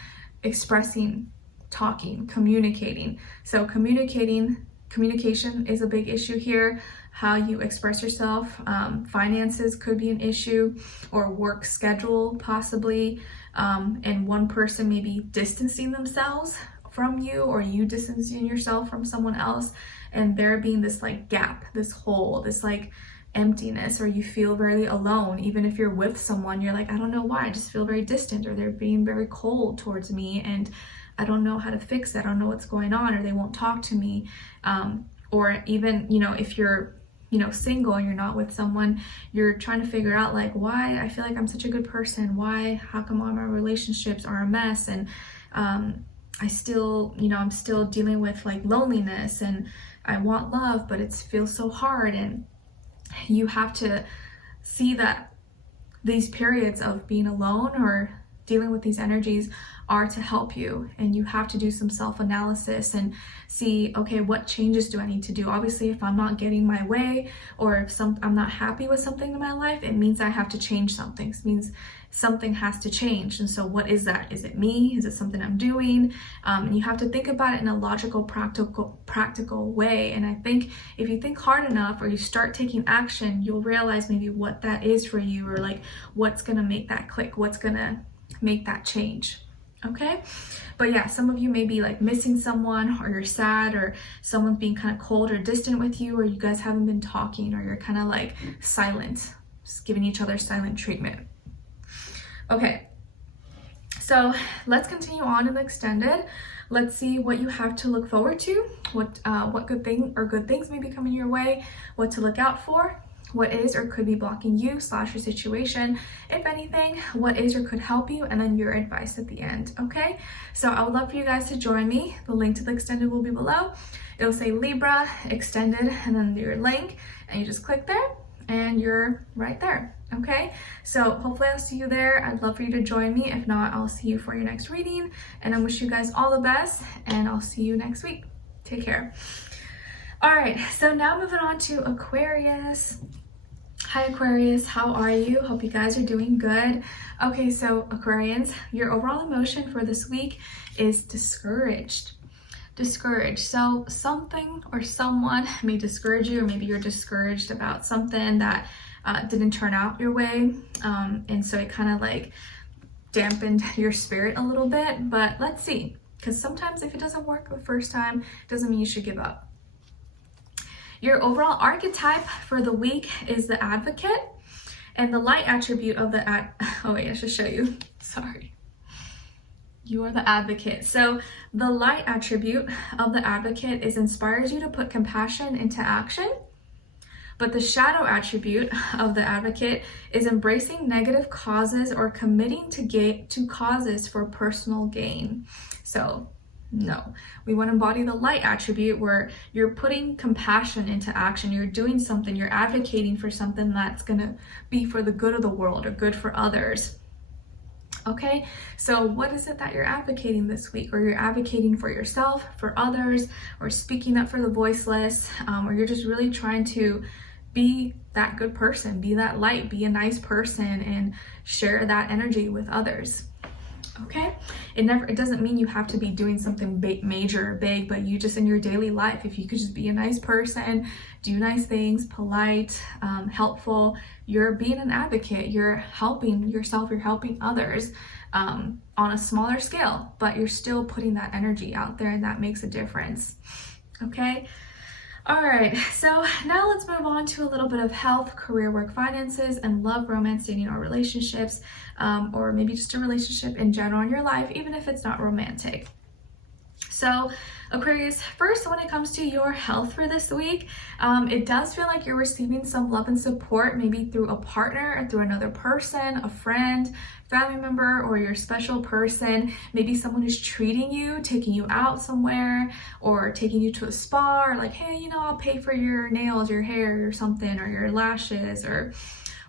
expressing, talking, communicating. So communication is a big issue here. How you express yourself. Finances could be an issue, or work schedule possibly, and one person maybe distancing themselves from you, or you distancing yourself from someone else, and there being this like gap, this hole, this like emptiness, or you feel very alone. Even if you're with someone, you're like, I don't know why, I just feel very distant, or they're being very cold towards me, and I don't know how to fix it. I don't know what's going on, or they won't talk to me. Or even, if you're single and you're not with someone, you're trying to figure out like, why I feel like I'm such a good person, how come all my relationships are a mess, and I'm still dealing with like loneliness, and I want love, but it feels so hard. And you have to see that these periods of being alone or dealing with these energies are to help you, and you have to do some self-analysis and see, okay, what changes do I need to do? Obviously, if I'm not getting my way, or if I'm not happy with something in my life, it means I have to change something. It means something has to change. And so what is that? Is it me? Is it something I'm doing? And you have to think about it in a logical, practical way. And I think if you think hard enough, or you start taking action, you'll realize maybe what that is for you, or like what's gonna make that click, what's gonna make that change. okay? But yeah, some of you may be like missing someone, or you're sad, or someone's being kind of cold or distant with you, or you guys haven't been talking, or you're kind of like silent, just giving each other silent treatment. Okay, so let's continue on in the extended. Let's see what you have to look forward to, what good things may be coming your way, what to look out for, what is or could be blocking you / your situation, if anything, what is or could help you, and then your advice at the end, okay? So I would love for you guys to join me. The link to the extended will be below. It'll say Libra.Extended and then your link, and you just click there and you're right there, okay? So hopefully I'll see you there. I'd love for you to join me. If not, I'll see you for your next reading, and I wish you guys all the best, and I'll see you next week. Take care. All right, so now moving on to Aquarius. Hi Aquarius, how are you? Hope you guys are doing good. Okay, so Aquarians, your overall emotion for this week is discouraged. So something or someone may discourage you, or maybe you're discouraged about something that didn't turn out your way, and so it kind of like dampened your spirit a little bit. But let's see, because sometimes if it doesn't work the first time, it doesn't mean you should give up. Your overall archetype for the week is the Advocate, and the light attribute of the oh wait, I should show you. Sorry. You are the Advocate. So the light attribute of the Advocate inspires you to put compassion into action, but the shadow attribute of the Advocate is embracing negative causes or committing to causes for personal gain. So no, we want to embody the light attribute where you're putting compassion into action. You're doing something, you're advocating for something that's going to be for the good of the world or good for others. Okay, so what is it that you're advocating this week? Or you're advocating for yourself, for others, or speaking up for the voiceless, or you're just really trying to be that good person, be that light, be a nice person, and share that energy with others. Okay, it doesn't mean you have to be doing something major or big, but you just in your daily life, if you could just be a nice person, do nice things, polite, helpful, you're being an advocate, you're helping yourself, you're helping others on a smaller scale, but you're still putting that energy out there, and that makes a difference. Okay. All right, so now let's move on to a little bit of health, career, work, finances, and love, romance, dating, or relationships, or maybe just a relationship in general in your life, even if it's not romantic. So Aquarius, first, when it comes to your health for this week, it does feel like you're receiving some love and support, maybe through a partner or through another person, a friend, family member, or your special person. Maybe someone is treating you, taking you out somewhere, or taking you to a spa, or like, hey, you know, I'll pay for your nails, your hair, or something, or your lashes, or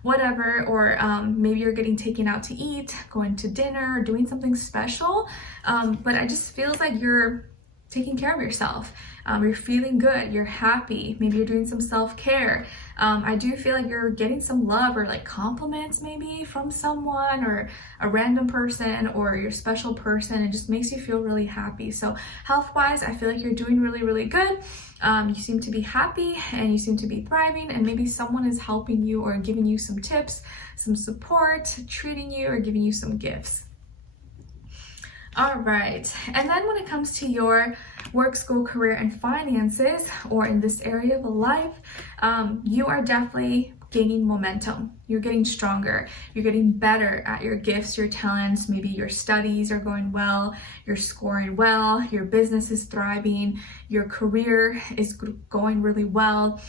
whatever. Or maybe you're getting taken out to eat, going to dinner, or doing something special. But it just feels like you're taking care of yourself. You're feeling good, you're happy, maybe you're doing some self-care. I do feel like you're getting some love or like compliments maybe from someone, or a random person, or your special person. It just makes you feel really happy. So health-wise, I feel like you're doing really, really good. You seem to be happy, and you seem to be thriving, and maybe someone is helping you or giving you some tips, some support, treating you, or giving you some gifts. All right, and then when it comes to your work, school, career, and finances, or in this area of life, you are definitely gaining momentum. You're getting stronger. You're getting better at your gifts, your talents. Maybe your studies are going well, you're scoring well, your business is thriving, your career is going really well.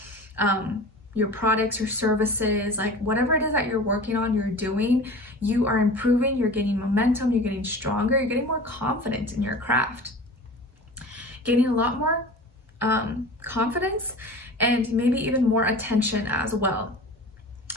Your products or services, like whatever it is that you're working on, you're doing, you are improving, you're gaining momentum, you're getting stronger, you're getting more confident in your craft, gaining a lot more confidence, and maybe even more attention as well.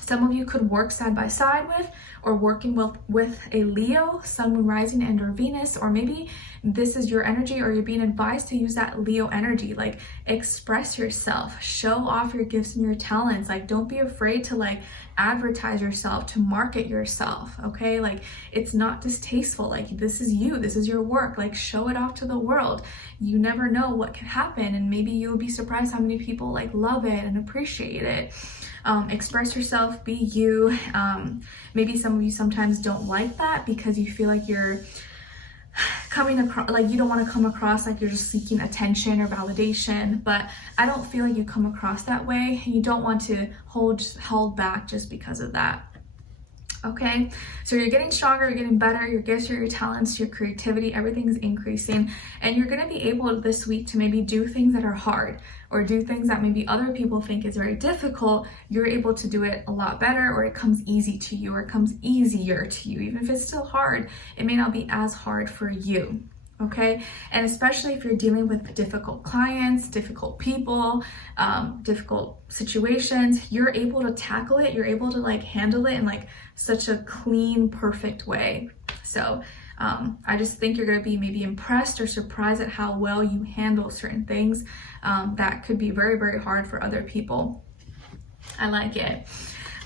Some of you could work side by side with, or working with a Leo, Sun, Moon, Rising, and or Venus, or maybe this is your energy, or you're being advised to use that Leo energy. Like, express yourself, show off your gifts and your talents. Like, don't be afraid to like advertise yourself, to market yourself, okay? Like, it's not distasteful. Like, this is you, this is your work. Like, show it off to the world. You never know what could happen, and maybe you'll be surprised how many people like love it and appreciate it. Express yourself, be you. Maybe some of you sometimes don't like that because you feel like you're coming across, like you don't want to come across like you're just seeking attention or validation, but I don't feel like you come across that way. You don't want to hold back just because of that. Okay, so you're getting stronger, you're getting better, your gifts, your talents, your creativity, everything's increasing, and you're going to be able this week to maybe do things that are hard or do things that maybe other people think is very difficult. You're able to do it a lot better, or it comes easy to you, or it comes easier to you. Even if it's still hard, it may not be as hard for you. Okay, and especially if you're dealing with difficult clients, difficult people, difficult situations, you're able to tackle it, you're able to like handle it in like such a clean, perfect way. So I just think you're gonna be maybe impressed or surprised at how well you handle certain things that could be very, very hard for other people. I like it.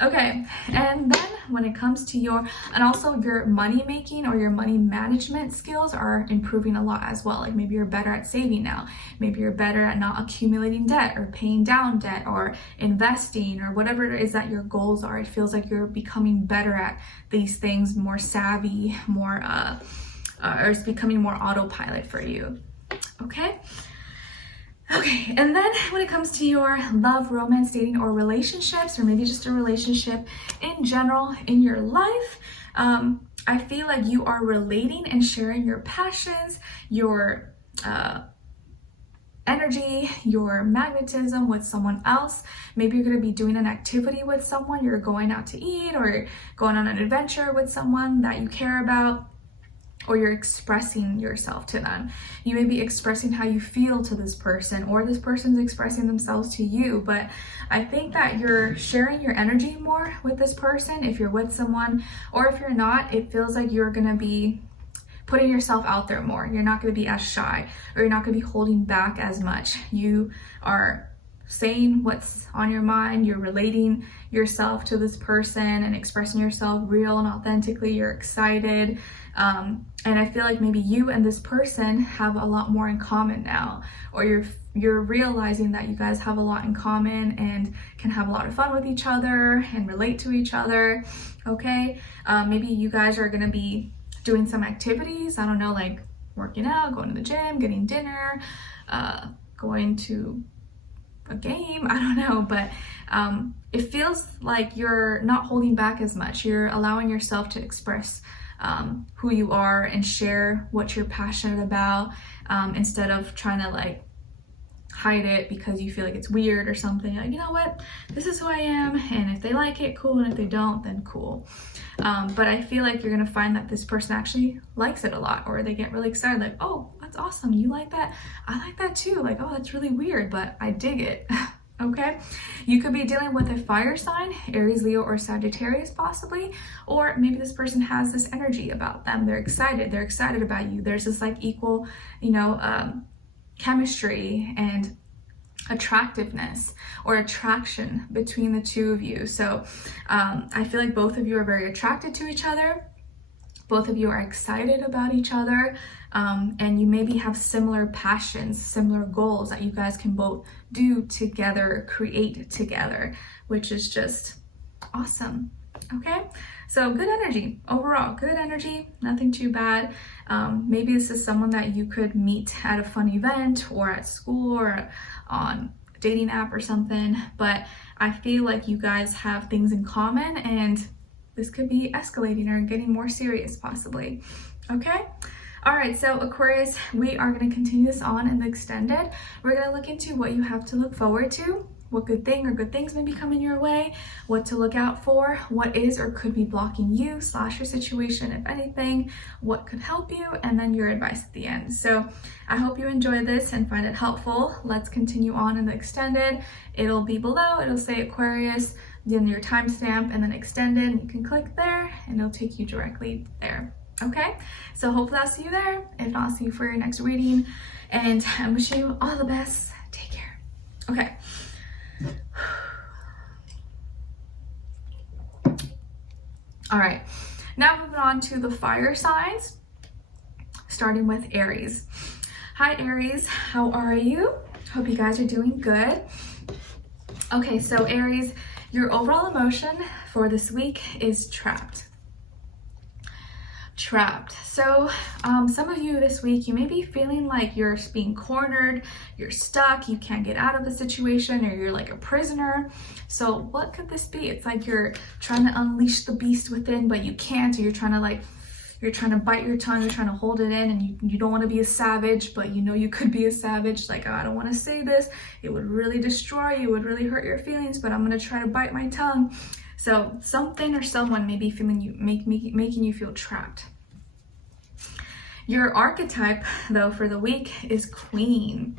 Okay, and then when it comes to your money making or your money management skills are improving a lot as well. Like maybe you're better at saving now, maybe you're better at not accumulating debt or paying down debt or investing or whatever it is that your goals are. It feels like you're becoming better at these things, more savvy, more or it's becoming more autopilot for you. Okay, and then when it comes to your love, romance, dating, or relationships, or maybe just a relationship in general in your life, I feel like you are relating and sharing your passions, your energy, your magnetism with someone else. Maybe you're going to be doing an activity with someone, you're going out to eat or going on an adventure with someone that you care about, or you're expressing yourself to them. You may be expressing how you feel to this person, or this person's expressing themselves to you. But I think that you're sharing your energy more with this person if you're with someone, or if you're not, it feels like you're gonna be putting yourself out there more. You're not gonna be as shy, or you're not gonna be holding back as much. You are saying what's on your mind, you're relating yourself to this person and expressing yourself real and authentically. You're excited, and I feel like maybe you and this person have a lot more in common now, or you're realizing that you guys have a lot in common and can have a lot of fun with each other and relate to each other. Okay, maybe you guys are gonna be doing some activities, I don't know, like working out, going to the gym, getting dinner, going to a game, I don't know, but it feels like you're not holding back as much. You're allowing yourself to express who you are and share what you're passionate about, instead of trying to like hide it because you feel like it's weird or something. Like, you know what, this is who I am, and if they like it, cool, and if they don't, then cool. But I feel like you're gonna find that this person actually likes it a lot, or they get really excited, like, oh, that's awesome, you like that, I like that too, like, oh, that's really weird, but I dig it. Okay, you could be dealing with a fire sign, Aries, Leo, or Sagittarius possibly, or maybe this person has this energy about them. They're excited about you. There's this like equal, chemistry and attractiveness or attraction between the two of you. So I feel like both of you are very attracted to each other. Both of you are excited about each other, and you maybe have similar passions, similar goals that you guys can both do together, create together, which is just awesome. Okay, so good energy overall, good energy, nothing too bad. Maybe this is someone that you could meet at a fun event or at school or on a dating app or something, but I feel like you guys have things in common, and this could be escalating or getting more serious possibly. Okay, all right, so Aquarius, we are going to continue this on in the extended. We're going to look into what you have to look forward to, what good thing or good things may be coming your way, what to look out for, what is or could be blocking you / your situation, if anything, what could help you, and then your advice at the end. So I hope you enjoy this and find it helpful. Let's continue on in the extended. It'll be below, it'll say Aquarius, then your timestamp, and then extended. You can click there and it'll take you directly there. Okay, so hopefully I'll see you there. If not, I'll see you for your next reading, and I'm wishing you all the best. Take care. Okay. All right, now moving on to the fire signs, starting with Aries. Hi Aries, how are you? Hope you guys are doing good. Okay, so Aries, your overall emotion for this week is trapped. Trapped. So some of you this week, you may be feeling like you're being cornered, you're stuck, you can't get out of the situation, or you're like a prisoner. So what could this be? It's like you're trying to unleash the beast within, but you can't, or you're trying to bite your tongue, you're trying to hold it in, and you don't want to be a savage, but you know you could be a savage. Like, oh, I don't want to say this, it would really destroy you, it would really hurt your feelings, but I'm going to try to bite my tongue. So something or someone may be feeling you, making you feel trapped. Your archetype, though, for the week is Queen.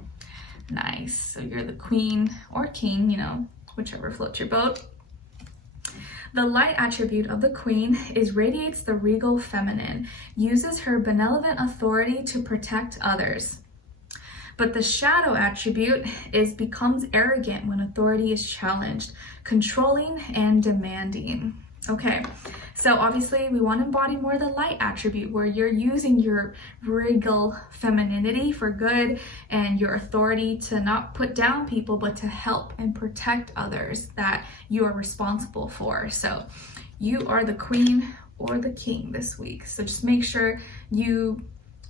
Nice. So you're the Queen or King, you know, whichever floats your boat. The light attribute of the Queen is radiates the regal feminine, uses her benevolent authority to protect others. But the shadow attribute becomes arrogant when authority is challenged, controlling and demanding. Okay, so obviously we want to embody more the light attribute, where you're using your regal femininity for good and your authority to not put down people, but to help and protect others that you are responsible for. So you are the Queen or the King this week. So just make sure you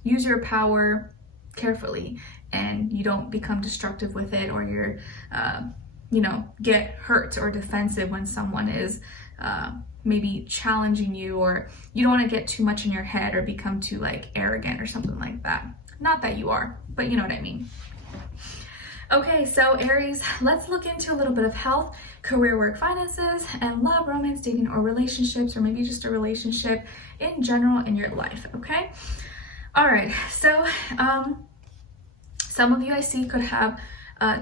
use your power carefully and you don't become destructive with it, or you're get hurt or defensive when someone is maybe challenging you, or you don't want to get too much in your head or become too like arrogant or something like that. Not that you are, but you know what I mean. Okay, so Aries, let's look into a little bit of health, career, work, finances, and love, romance, dating, or relationships, or maybe just a relationship in general in your life. Okay, all right, so some of you I see could have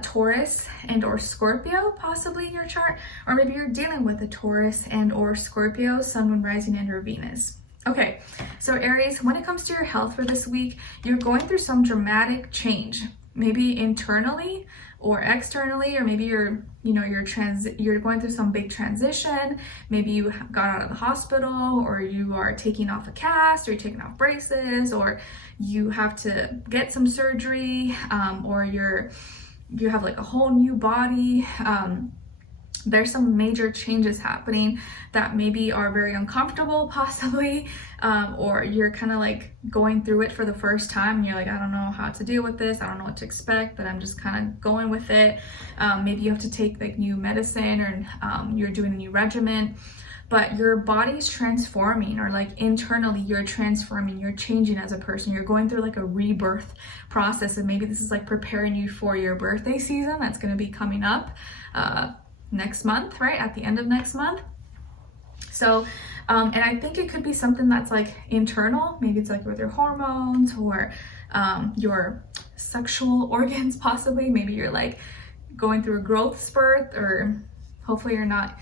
Taurus and or Scorpio possibly in your chart, or maybe you're dealing with a Taurus and or Scorpio, Sun, Moon, Rising, and or Venus. Okay, so Aries, when it comes to your health for this week, you're going through some dramatic change, maybe internally or externally, or maybe you're going through some big transition. Maybe you got out of the hospital, or you are taking off a cast, or you're taking off braces, or you have to get some surgery, or you have like a whole new body. There's some major changes happening that maybe are very uncomfortable possibly, or you're kind of like going through it for the first time and you're like, I don't know how to deal with this, I don't know what to expect, but I'm just kind of going with it. Maybe you have to take like new medicine, or you're doing a new regimen, but your body's transforming, or like internally you're transforming, you're changing as a person, you're going through like a rebirth process, and maybe this is like preparing you for your birthday season that's going to be coming up next month, right at the end of next month. So and I think it could be something that's like internal, maybe it's like with your hormones, or your sexual organs possibly. Maybe you're like going through a growth spurt, or hopefully you're not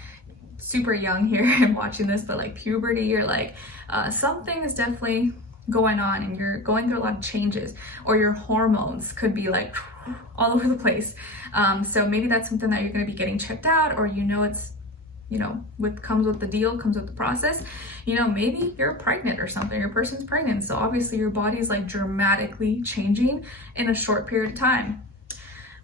super young here and watching this, but like puberty, or like something is definitely going on and you're going through a lot of changes, or your hormones could be like all over the place. So maybe that's something that you're going to be getting checked out, or it's comes with the deal, comes with the process. Maybe you're pregnant or something, your person's pregnant, so obviously your body is like dramatically changing in a short period of time,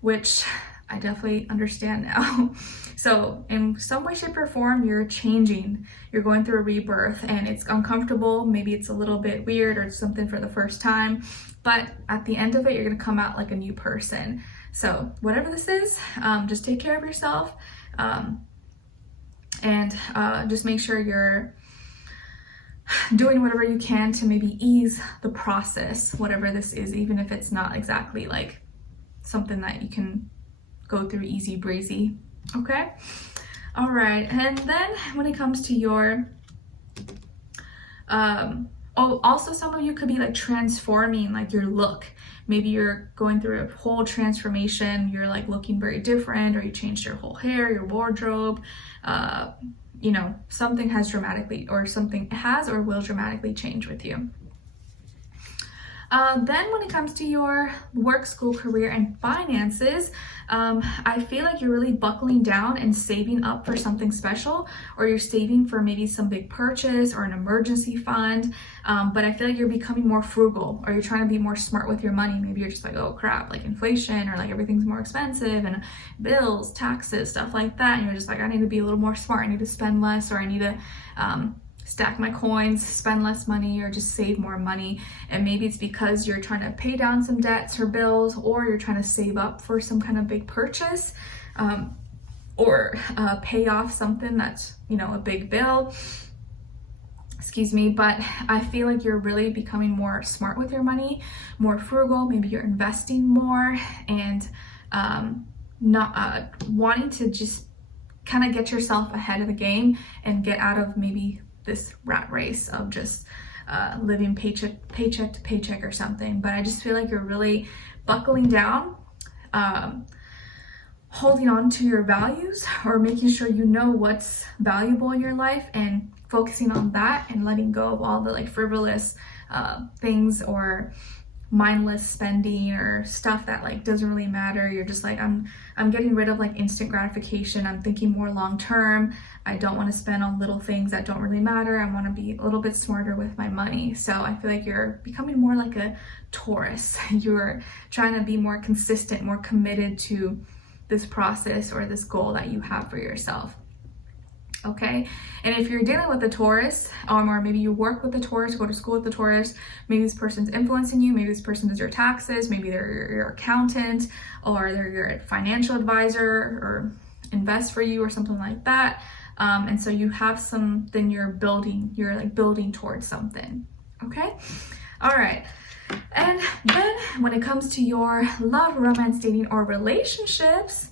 which I definitely understand now. So in some way, shape, or form, you're changing, you're going through a rebirth, and it's uncomfortable. Maybe it's a little bit weird, or it's something for the first time, but at the end of it, you're gonna come out like a new person. So whatever this is, just take care of yourself, and just make sure you're doing whatever you can to maybe ease the process, whatever this is, even if it's not exactly like something that you can go through easy breezy. Okay, all right. And then when it comes to your also some of you could be like transforming like your look. Maybe you're going through a whole transformation, you're like looking very different, or you changed your whole hair, your wardrobe, something has dramatically, or something has or will dramatically change with you. Then when it comes to your work, school, career, and finances, I feel like you're really buckling down and saving up for something special, or you're saving for maybe some big purchase or an emergency fund. But I feel like you're becoming more frugal, or you're trying to be more smart with your money. Maybe you're just like, oh crap, like inflation, or like everything's more expensive, and bills, taxes, stuff like that. And you're just like, I need to be a little more smart. I need to spend less, or I need to stack my coins, spend less money, or just save more money. And maybe it's because you're trying to pay down some debts or bills, or you're trying to save up for some kind of big purchase, or pay off something that's, you know, a big bill. Excuse me, but I feel like you're really becoming more smart with your money, more frugal. Maybe you're investing more, and not wanting to just kind of get yourself ahead of the game and get out of maybe this rat race of just living paycheck to paycheck or something. But I just feel like you're really buckling down, holding on to your values, or making sure you know what's valuable in your life and focusing on that, and letting go of all the like frivolous things or mindless spending or stuff that like doesn't really matter. You're just like, I'm getting rid of like instant gratification. I'm thinking more long term. I don't want to spend on little things that don't really matter. I want to be a little bit smarter with my money. So I feel like you're becoming more like a Taurus. You're trying to be more consistent, more committed to this process or this goal that you have for yourself. Okay, and if you're dealing with a Taurus, or maybe you work with a Taurus, go to school with a Taurus, maybe this person's influencing you, maybe this person does your taxes, maybe they're your accountant, or they're your financial advisor, or invest for you or something like that. And so you have something you're like building towards something. Okay, all right. And then when it comes to your love, romance, dating, or relationships,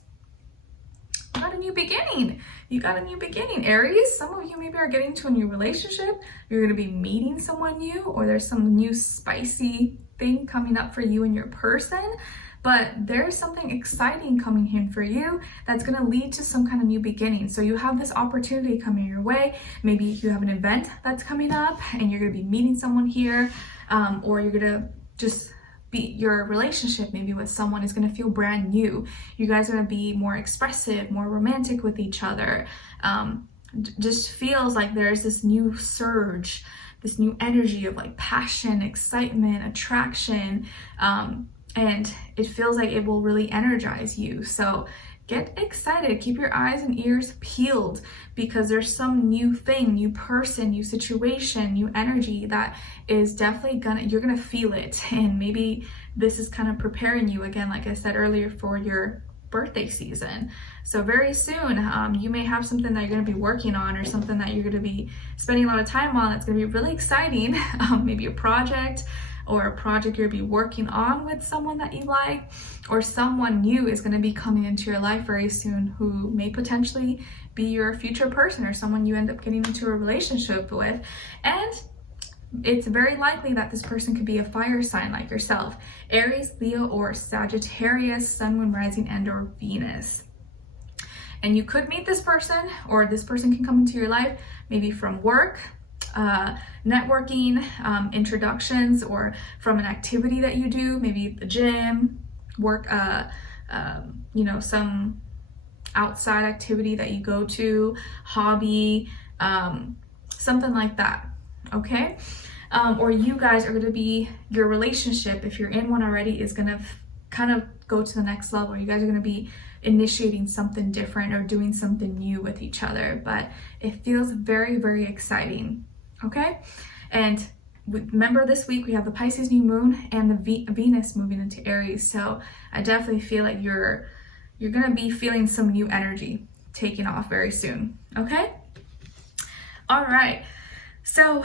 you got a new beginning. You got a new beginning, Aries. Some of you maybe are getting to a new relationship. You're going to be meeting someone new, or there's some new spicy thing coming up for you and your person. But there's something exciting coming in for you that's going to lead to some kind of new beginning. So you have this opportunity coming your way. Maybe you have an event that's coming up and you're going to be meeting someone here, or you're going to just your relationship maybe with someone is going to feel brand new. You guys are going to be more expressive, more romantic with each other. Just feels like there's this new surge, this new energy of like passion, excitement, attraction, and it feels like it will really energize you. So get excited, keep your eyes and ears peeled, because there's some new thing, new person, new situation, new energy that is definitely you're gonna feel it. And maybe this is kind of preparing you, again, like I said earlier, for your birthday season. So very soon, you may have something that you're gonna be working on, or something that you're gonna be spending a lot of time on that's gonna be really exciting. Maybe a project, or a project you'll be working on with someone that you like, or someone new is going to be coming into your life very soon who may potentially be your future person, or someone you end up getting into a relationship with. And it's very likely that this person could be a fire sign like yourself, Aries, Leo, or Sagittarius, Sun, Moon, Rising, and or Venus. And you could meet this person, or this person can come into your life maybe from work, networking, introductions, or from an activity that you do, maybe the gym, work, some outside activity that you go to, hobby, something like that. Okay, or you guys are going to be, your relationship, if you're in one already, is going to kind of go to the next level. You guys are going to be initiating something different or doing something new with each other, but it feels very, very exciting. Okay, and remember, this week we have the Pisces new moon and the Venus moving into Aries. So I definitely feel like you're going to be feeling some new energy taking off very soon. Okay, all right. So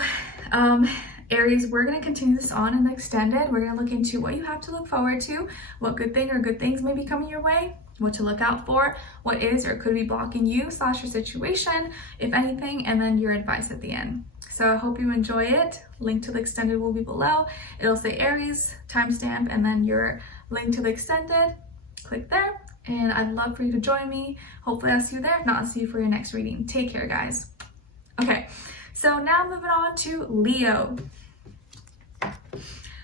Aries, we're going to continue this on in the extended. We're going to look into what you have to look forward to, what good thing or good things may be coming your way, what to look out for, what is or could be blocking you / your situation, if anything, and then your advice at the end. So I hope you enjoy it. Link to the extended will be below. It'll say Aries, timestamp, and then your link to the extended. Click there, and I'd love for you to join me. Hopefully I'll see you there. If not, I'll see you for your next reading. Take care, guys. Okay, so now moving on to Leo.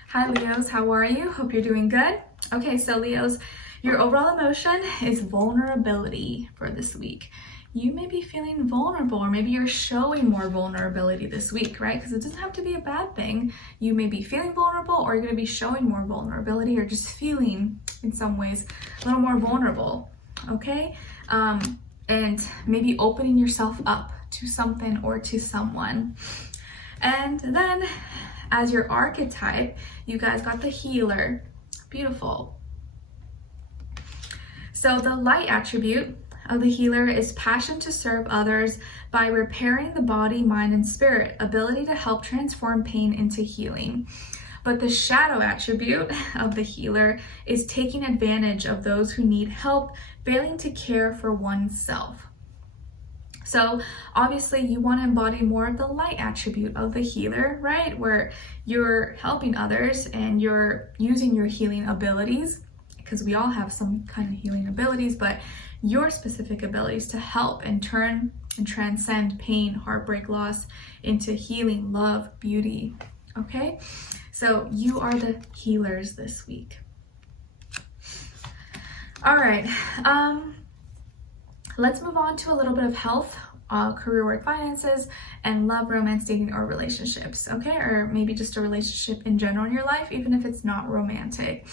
Hi Leos, how are you? Hope you're doing good. Okay, so Leos, your overall emotion is vulnerability for this week. You may be feeling vulnerable, or maybe you're showing more vulnerability this week, right? Because it doesn't have to be a bad thing. You may be feeling vulnerable, or you're going to be showing more vulnerability, or just feeling in some ways a little more vulnerable. Okay, and maybe opening yourself up to something or to someone. And then as your archetype, you guys got the healer. Beautiful. So the light attribute of the healer is passion to serve others by repairing the body, mind, and spirit, ability to help transform pain into healing. But the shadow attribute of the healer is taking advantage of those who need help, failing to care for oneself. So obviously you want to embody more of the light attribute of the healer, right? Where you're helping others and you're using your healing abilities, because we all have some kind of healing abilities, but your specific abilities to help and turn and transcend pain, heartbreak, loss into healing, love, beauty. Okay? So you are the healers this week. All right. Let's move on to a little bit of health, career, work, finances, and love, romance, dating, or relationships, okay? Or maybe just a relationship in general in your life, even if it's not romantic.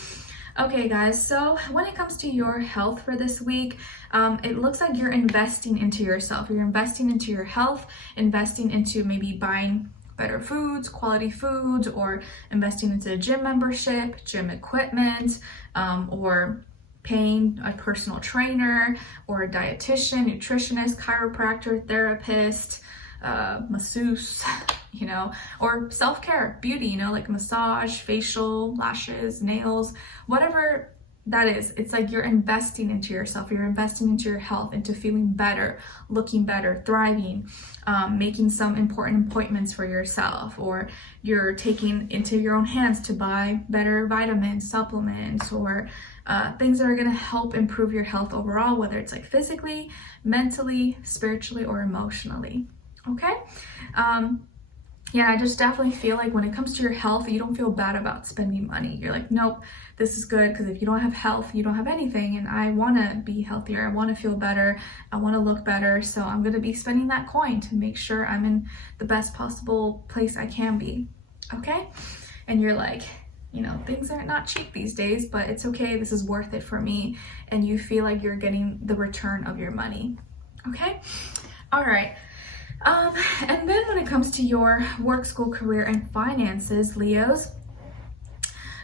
Okay, guys, so when it comes to your health for this week, it looks like you're investing into yourself. You're investing into your health, investing into maybe buying better foods, quality foods, or investing into a gym membership, gym equipment, or paying a personal trainer or a dietitian, nutritionist, chiropractor, therapist, masseuse, you know, or self-care, beauty, you know, like massage, facial, lashes, nails, whatever that is. It's like you're investing into yourself, you're investing into your health, into feeling better, looking better, thriving, making some important appointments for yourself, or you're taking into your own hands to buy better vitamins, supplements, or things that are going to help improve your health overall, whether it's like physically, mentally, spiritually, or emotionally. Okay? Yeah, I just definitely feel like when it comes to your health, you don't feel bad about spending money. You're like, nope, this is good, because if you don't have health, you don't have anything, and I want to be healthier, I want to feel better, I want to look better, so I'm going to be spending that coin to make sure I'm in the best possible place I can be. Okay? And you're like, you know, things are not cheap these days, but it's okay, this is worth it for me, and you feel like you're getting the return of your money. Okay? All right. And then when it comes to your work, school, career, and finances, Leos,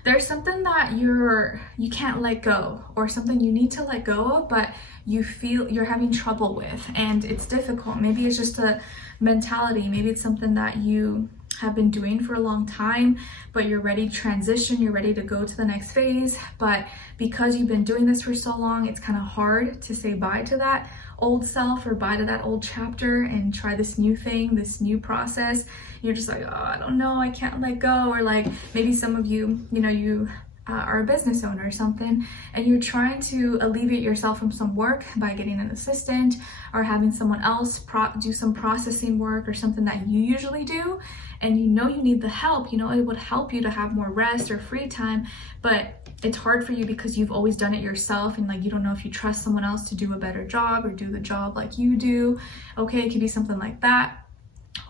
there's something that you can't let go, or something you need to let go of, but you feel you're having trouble with, and it's difficult. Maybe it's just a mentality. Maybe it's something that you have been doing for a long time, but you're ready to transition, you're ready to go to the next phase, but because you've been doing this for so long, it's kind of hard to say bye to that old self or bye to that old chapter and try this new thing, this new process. You're just like, oh, I don't know, I can't let go. Or like maybe some of you, you know, you are a business owner or something, and you're trying to alleviate yourself from some work by getting an assistant or having someone else do some processing work or something that you usually do, and you know you need the help, you know it would help you to have more rest or free time, but it's hard for you because you've always done it yourself, and like you don't know if you trust someone else to do a better job or do the job like you do. Okay, it could be something like that.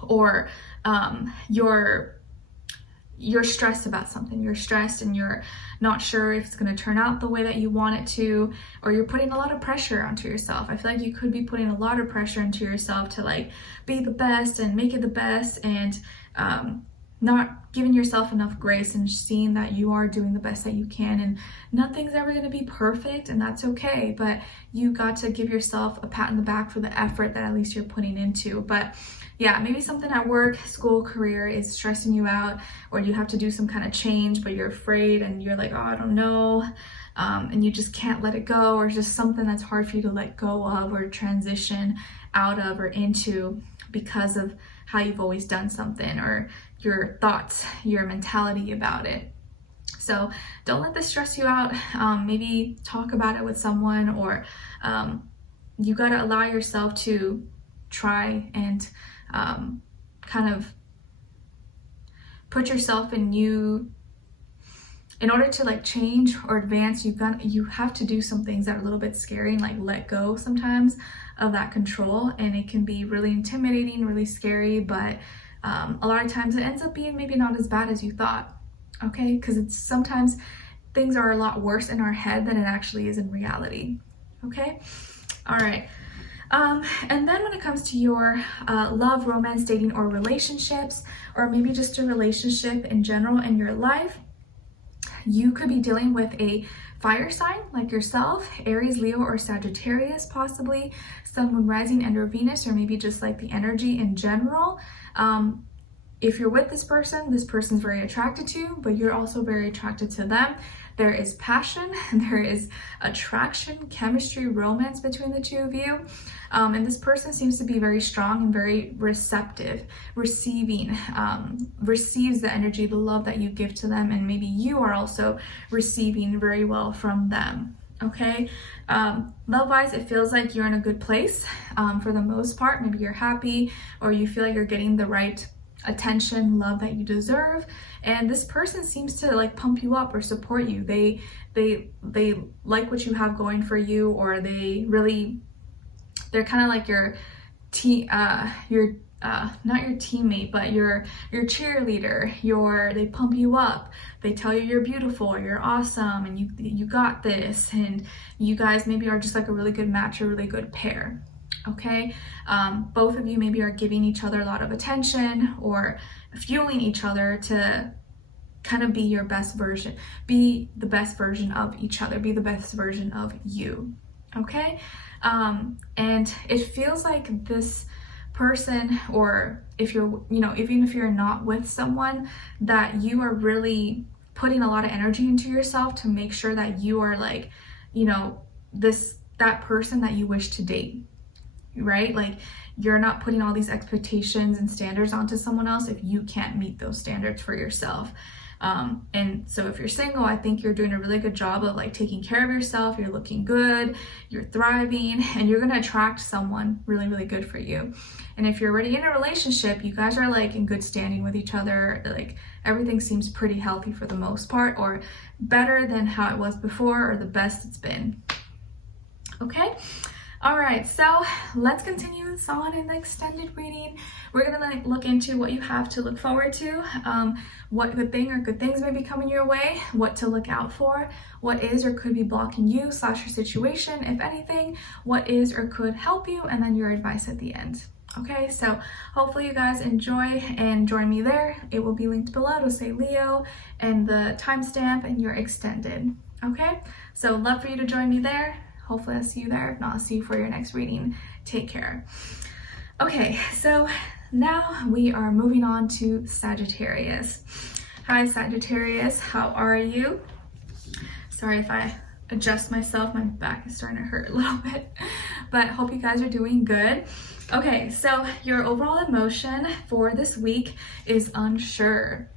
Or you're stressed about something. You're stressed and you're not sure if it's going to turn out the way that you want it to, or you're putting a lot of pressure onto yourself. I feel like you could be putting a lot of pressure into yourself to like be the best and make it the best, and not giving yourself enough grace and seeing that you are doing the best that you can, and nothing's ever going to be perfect, and that's okay, but you got to give yourself a pat on the back for the effort that at least you're putting into. But yeah, maybe something at work, school, career is stressing you out, or you have to do some kind of change, but you're afraid and you're like, oh, I don't know, and you just can't let it go, or it's just something that's hard for you to let go of or transition out of or into because of how you've always done something, or your thoughts, your mentality about it. So don't let this stress you out. Maybe talk about it with someone, or you got to allow yourself to try and kind of put yourself in order to like change or advance. You have to do some things that are a little bit scary and like let go sometimes of that control, and it can be really intimidating, really scary, but a lot of times it ends up being maybe not as bad as you thought. Okay, because it's sometimes things are a lot worse in our head than it actually is in reality. Okay, all right. And then when it comes to your love, romance, dating, or relationships, or maybe just a relationship in general in your life, you could be dealing with a fire sign like yourself, Aries, Leo, or Sagittarius, possibly Sun, Moon, Rising, and or Venus, or maybe just like the energy in general. If you're with this person's very attracted to you, but you're also very attracted to them. There is passion, there is attraction, chemistry, romance between the two of you. And this person seems to be very strong and very receptive, receives the energy, the love that you give to them, and maybe you are also receiving very well from them. Okay, love-wise, it feels like you're in a good place for the most part. Maybe you're happy, or you feel like you're getting the right attention, love that you deserve, and this person seems to like pump you up or support you. They like what you have going for you, or they're kind of like your not your teammate, but your cheerleader. They pump you up. They tell you you're beautiful, you're awesome, and you got this, and you guys maybe are just like a really good match, a really good pair. Okay, both of you maybe are giving each other a lot of attention or fueling each other to kind of be your best version, be the best version of each other, be the best version of you. Okay, and it feels like this person, or if you're, even if you're not with someone, that you are really putting a lot of energy into yourself to make sure that you are like, that person that you wish to date. Right? Like, you're not putting all these expectations and standards onto someone else if you can't meet those standards for yourself. And so if you're single, I think you're doing a really good job of like taking care of yourself. You're looking good, you're thriving, and you're going to attract someone really, really good for you. And if you're already in a relationship, you guys are like in good standing with each other. Like, everything seems pretty healthy for the most part, or better than how it was before, or the best it's been. Okay. All right, so let's continue this on in the extended reading. We're gonna look into what you have to look forward to, what good thing or good things may be coming your way, what to look out for, what is or could be blocking you / your situation, if anything, what is or could help you, and then your advice at the end. Okay, so hopefully you guys enjoy and join me there. It will be linked below. It'll say Leo and the timestamp and your extended. Okay, so love for you to join me there. Hopefully I'll see you there. If not, I'll see you for your next reading. Take care. Okay, so now we are moving on to Sagittarius. Hi, Sagittarius. How are you? Sorry if I adjust myself. My back is starting to hurt a little bit, but hope you guys are doing good. Okay, so your overall emotion for this week is unsure.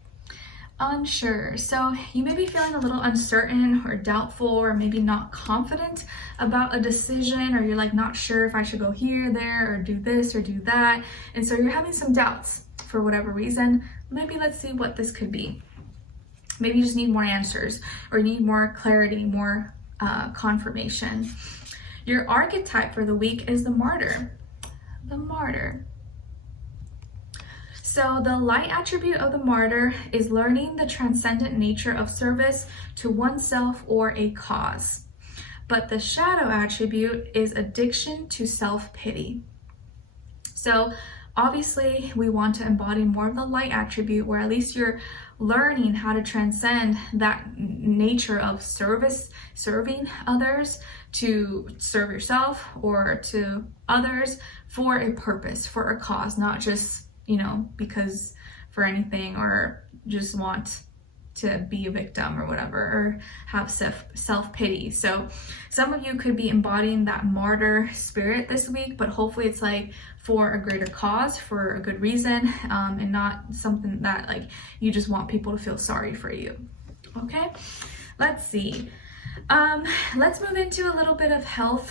So you may be feeling a little uncertain or doubtful, or maybe not confident about a decision, or you're like not sure if I should go here, there, or do this or do that. And so you're having some doubts for whatever reason. Maybe let's see what this could be. Maybe you just need more answers, or you need more clarity, more confirmation. Your archetype for the week is the martyr. The martyr. So the light attribute of the martyr is learning the transcendent nature of service to oneself or a cause. But the shadow attribute is addiction to self-pity. So obviously we want to embody more of the light attribute, where at least you're learning how to transcend that nature of service, serving others, to serve yourself or to others for a purpose, for a cause, not just because for anything, or just want to be a victim or whatever, or have self-pity. So some of you could be embodying that martyr spirit this week, but hopefully it's like for a greater cause, for a good reason, and not something that like you just want people to feel sorry for you. Okay, let's see. Let's move into a little bit of health,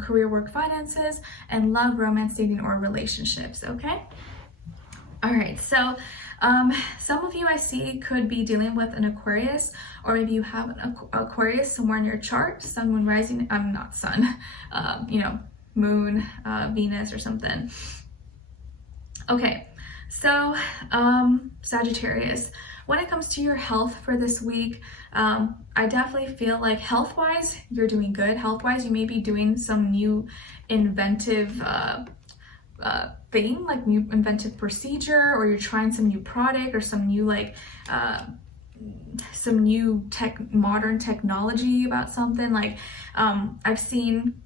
career, work, finances, and love, romance, dating, or relationships. Okay. All right, so some of you I see could be dealing with an Aquarius, or maybe you have an Aquarius somewhere in your chart, sun, moon, rising, not sun, moon, Venus or something. Okay, So, Sagittarius, when it comes to your health for this week, I definitely feel like health-wise, you're doing good. Health-wise, you may be doing some new inventive thing, like new inventive procedure, or you're trying some new product or some new modern technology about something. Like I've seen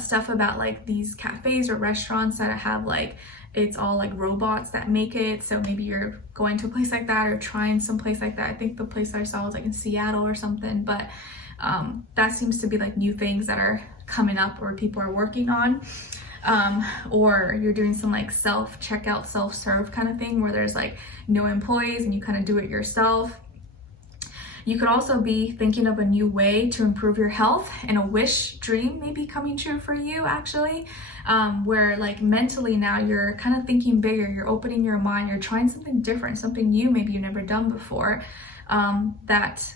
stuff about like these cafes or restaurants that have like, it's all like robots that make it. So maybe you're going to a place like that or trying some place like that. I think the place I saw was like in Seattle or something, but that seems to be like new things that are coming up or people are working on. Or you're doing some like self-checkout, self-serve kind of thing where there's like no employees and you kind of do it yourself. You could also be thinking of a new way to improve your health, and a wish dream may be coming true for you actually, where like mentally now you're kind of thinking bigger, you're opening your mind, you're trying something different, something new maybe you've never done before, that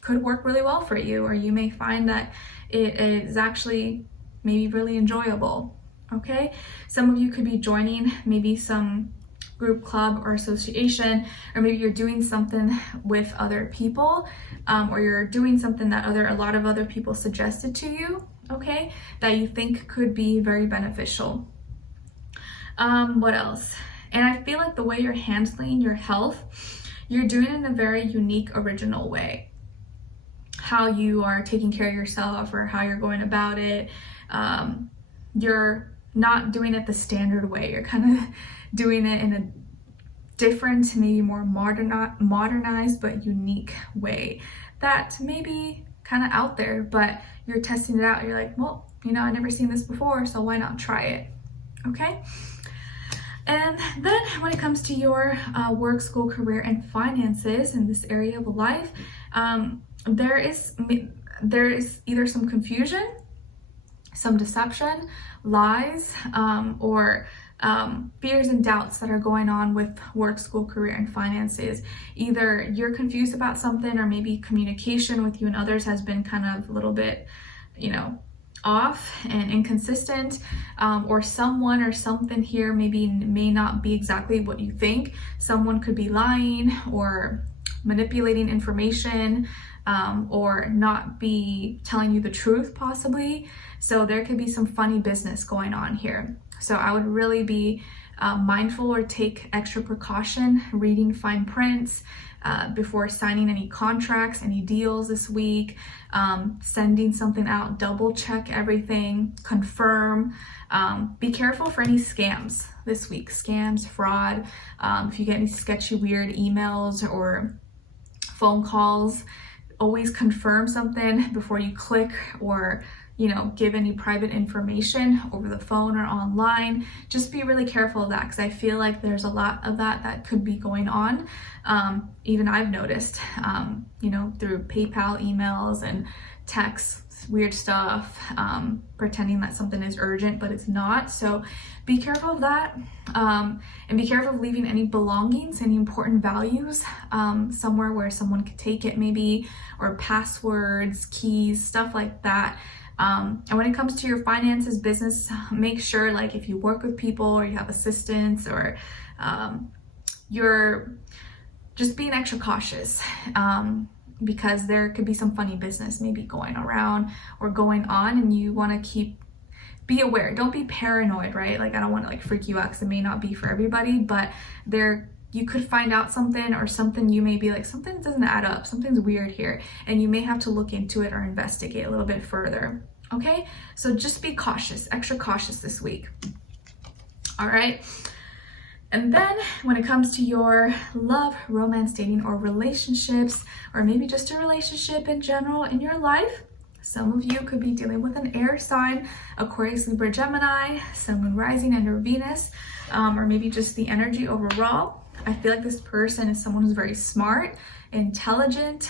could work really well for you, or you may find that it is actually maybe really enjoyable. Okay, some of you could be joining maybe some group, club, or association, or maybe you're doing something with other people, or you're doing something that a lot of other people suggested to you, okay, that you think could be very beneficial. What else? And I feel like the way you're handling your health, you're doing it in a very unique, original way. How you are taking care of yourself or how you're going about it, you're not doing it the standard way. You're kind of doing it in a different, maybe more modernized but unique way that may be kind of out there, but you're testing it out. You're like, well, you know, I've never seen this before, so why not try it? Okay. And then when it comes to your work, school, career, and finances in this area of life, there is either some confusion, some deception, lies, or fears and doubts that are going on with work, school, career, and finances. Either you're confused about something, or maybe communication with you and others has been kind of a little bit, you know, off and inconsistent, or someone or something here may not be exactly what you think. Someone could be lying or manipulating information, or not be telling you the truth possibly. So there could be some funny business going on here. So I would really be mindful or take extra precaution reading fine prints before signing any contracts, any deals this week, sending something out, double check everything, confirm. Be careful for any scams this week, scams, fraud. If you get any sketchy, weird emails or phone calls, always confirm something before you click or, you know, give any private information over the phone or online. Just be really careful of that, because I feel like there's a lot of that could be going on. Even I've noticed, you know, through PayPal emails and texts, weird stuff, pretending that something is urgent, but it's not. So be careful of that, and be careful of leaving any belongings, any important values, somewhere where someone could take it maybe, or passwords, keys, stuff like that. And when it comes to your finances, business, make sure, like, if you work with people or you have assistants, or you're just being extra cautious, because there could be some funny business maybe going around or going on, and you want to be aware. Don't be paranoid, right? Like, I don't want to like freak you out, because it may not be for everybody, but you could find out something, or something you may be like, something doesn't add up, something's weird here, and you may have to look into it or investigate a little bit further. Okay, so just be cautious, extra cautious this week. All right. And then when it comes to your love, romance, dating, or relationships, or maybe just a relationship in general in your life, some of you could be dealing with an air sign, Aquarius, Libra, Gemini, Sun, Moon, Rising, and or Venus, or maybe just the energy overall. I feel like this person is someone who's very smart, intelligent,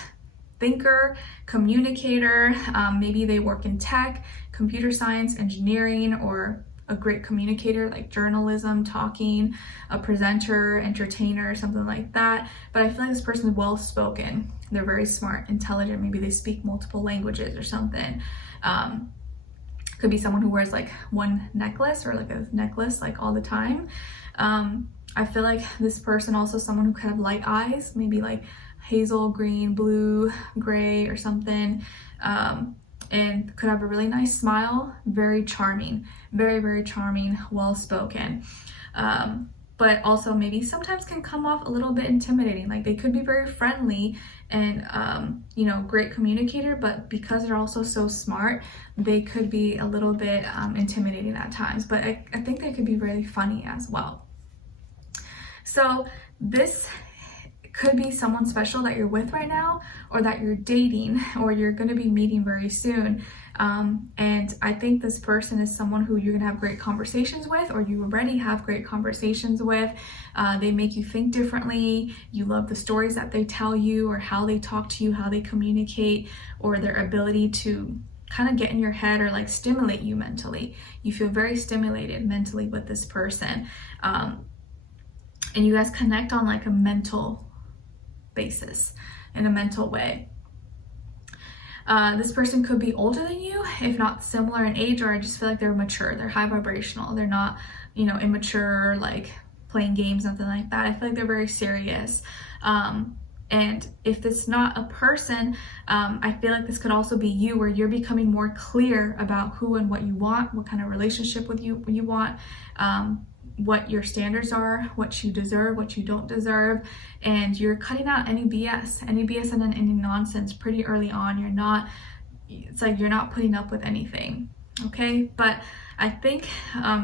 thinker, communicator. Maybe they work in tech, computer science, engineering, or a great communicator like journalism, talking, a presenter, entertainer, something like that. But I feel like this person is well spoken. They're very smart, intelligent. Maybe they speak multiple languages or something. Could be someone who wears like one necklace, or like a necklace like all the time. I feel like this person also someone who could have light eyes, maybe like hazel, green, blue, gray or something, and could have a really nice smile, very charming, very, very charming, well-spoken. But also maybe sometimes can come off a little bit intimidating. Like they could be very friendly and, you know, great communicator, but because they're also so smart, they could be a little bit intimidating at times. But I think they could be really funny as well. So this could be someone special that you're with right now, or that you're dating, or you're going to be meeting very soon. And I think this person is someone who you're going to have great conversations with, or you already have great conversations with. They make you think differently. You love the stories that they tell you, or how they talk to you, how they communicate, or their ability to kind of get in your head or like stimulate you mentally. You feel very stimulated mentally with this person. And you guys connect on like a mental basis, in a mental way. This person could be older than you, if not similar in age, or I just feel like they're mature, they're high vibrational, they're not, you know, immature, like playing games, nothing like that. I feel like they're very serious. And if it's not a person, I feel like this could also be you, where you're becoming more clear about who and what you want, what kind of relationship with you want, what your standards are, what you deserve, what you don't deserve, and you're cutting out any BS and any nonsense pretty early on. You're not, it's like you're not putting up with anything, okay? But I think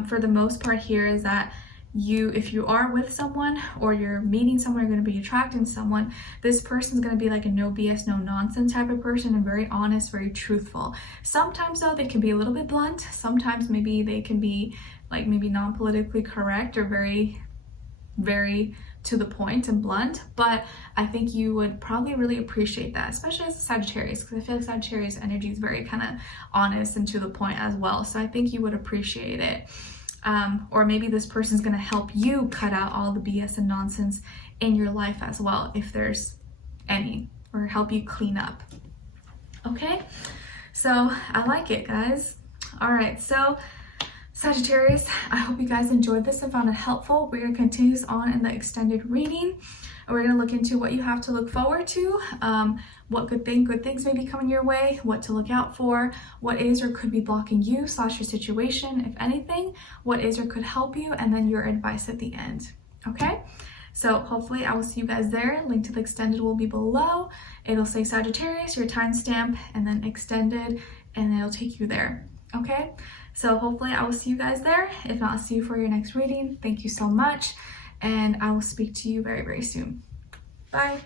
for the most part here is that if you are with someone, or you're meeting someone, you're going to be attracting someone, this person is going to be like a no BS, no nonsense type of person, and very honest, very truthful. Sometimes though, they can be a little bit blunt. Sometimes maybe they can be like maybe non-politically correct, or very, very to the point and blunt. But I think you would probably really appreciate that, especially as a Sagittarius, because I feel like Sagittarius energy is very kind of honest and to the point as well. So I think you would appreciate it. Or maybe this person's going to help you cut out all the BS and nonsense in your life as well, if there's any, or help you clean up. Okay, so I like it, guys. All right, so Sagittarius, I hope you guys enjoyed this and found it helpful. We're going to continue this on in the extended reading. We're going to look into what you have to look forward to, what good things may be coming your way, what to look out for, what is or could be blocking you / your situation, if anything, what is or could help you, and then your advice at the end. Okay, so hopefully I will see you guys there. Link to the extended will be below. It'll say Sagittarius, your timestamp, and then extended, and it'll take you there. Okay, so hopefully I will see you guys there. If not, I'll see you for your next reading. Thank you so much, and I will speak to you very, very soon. Bye.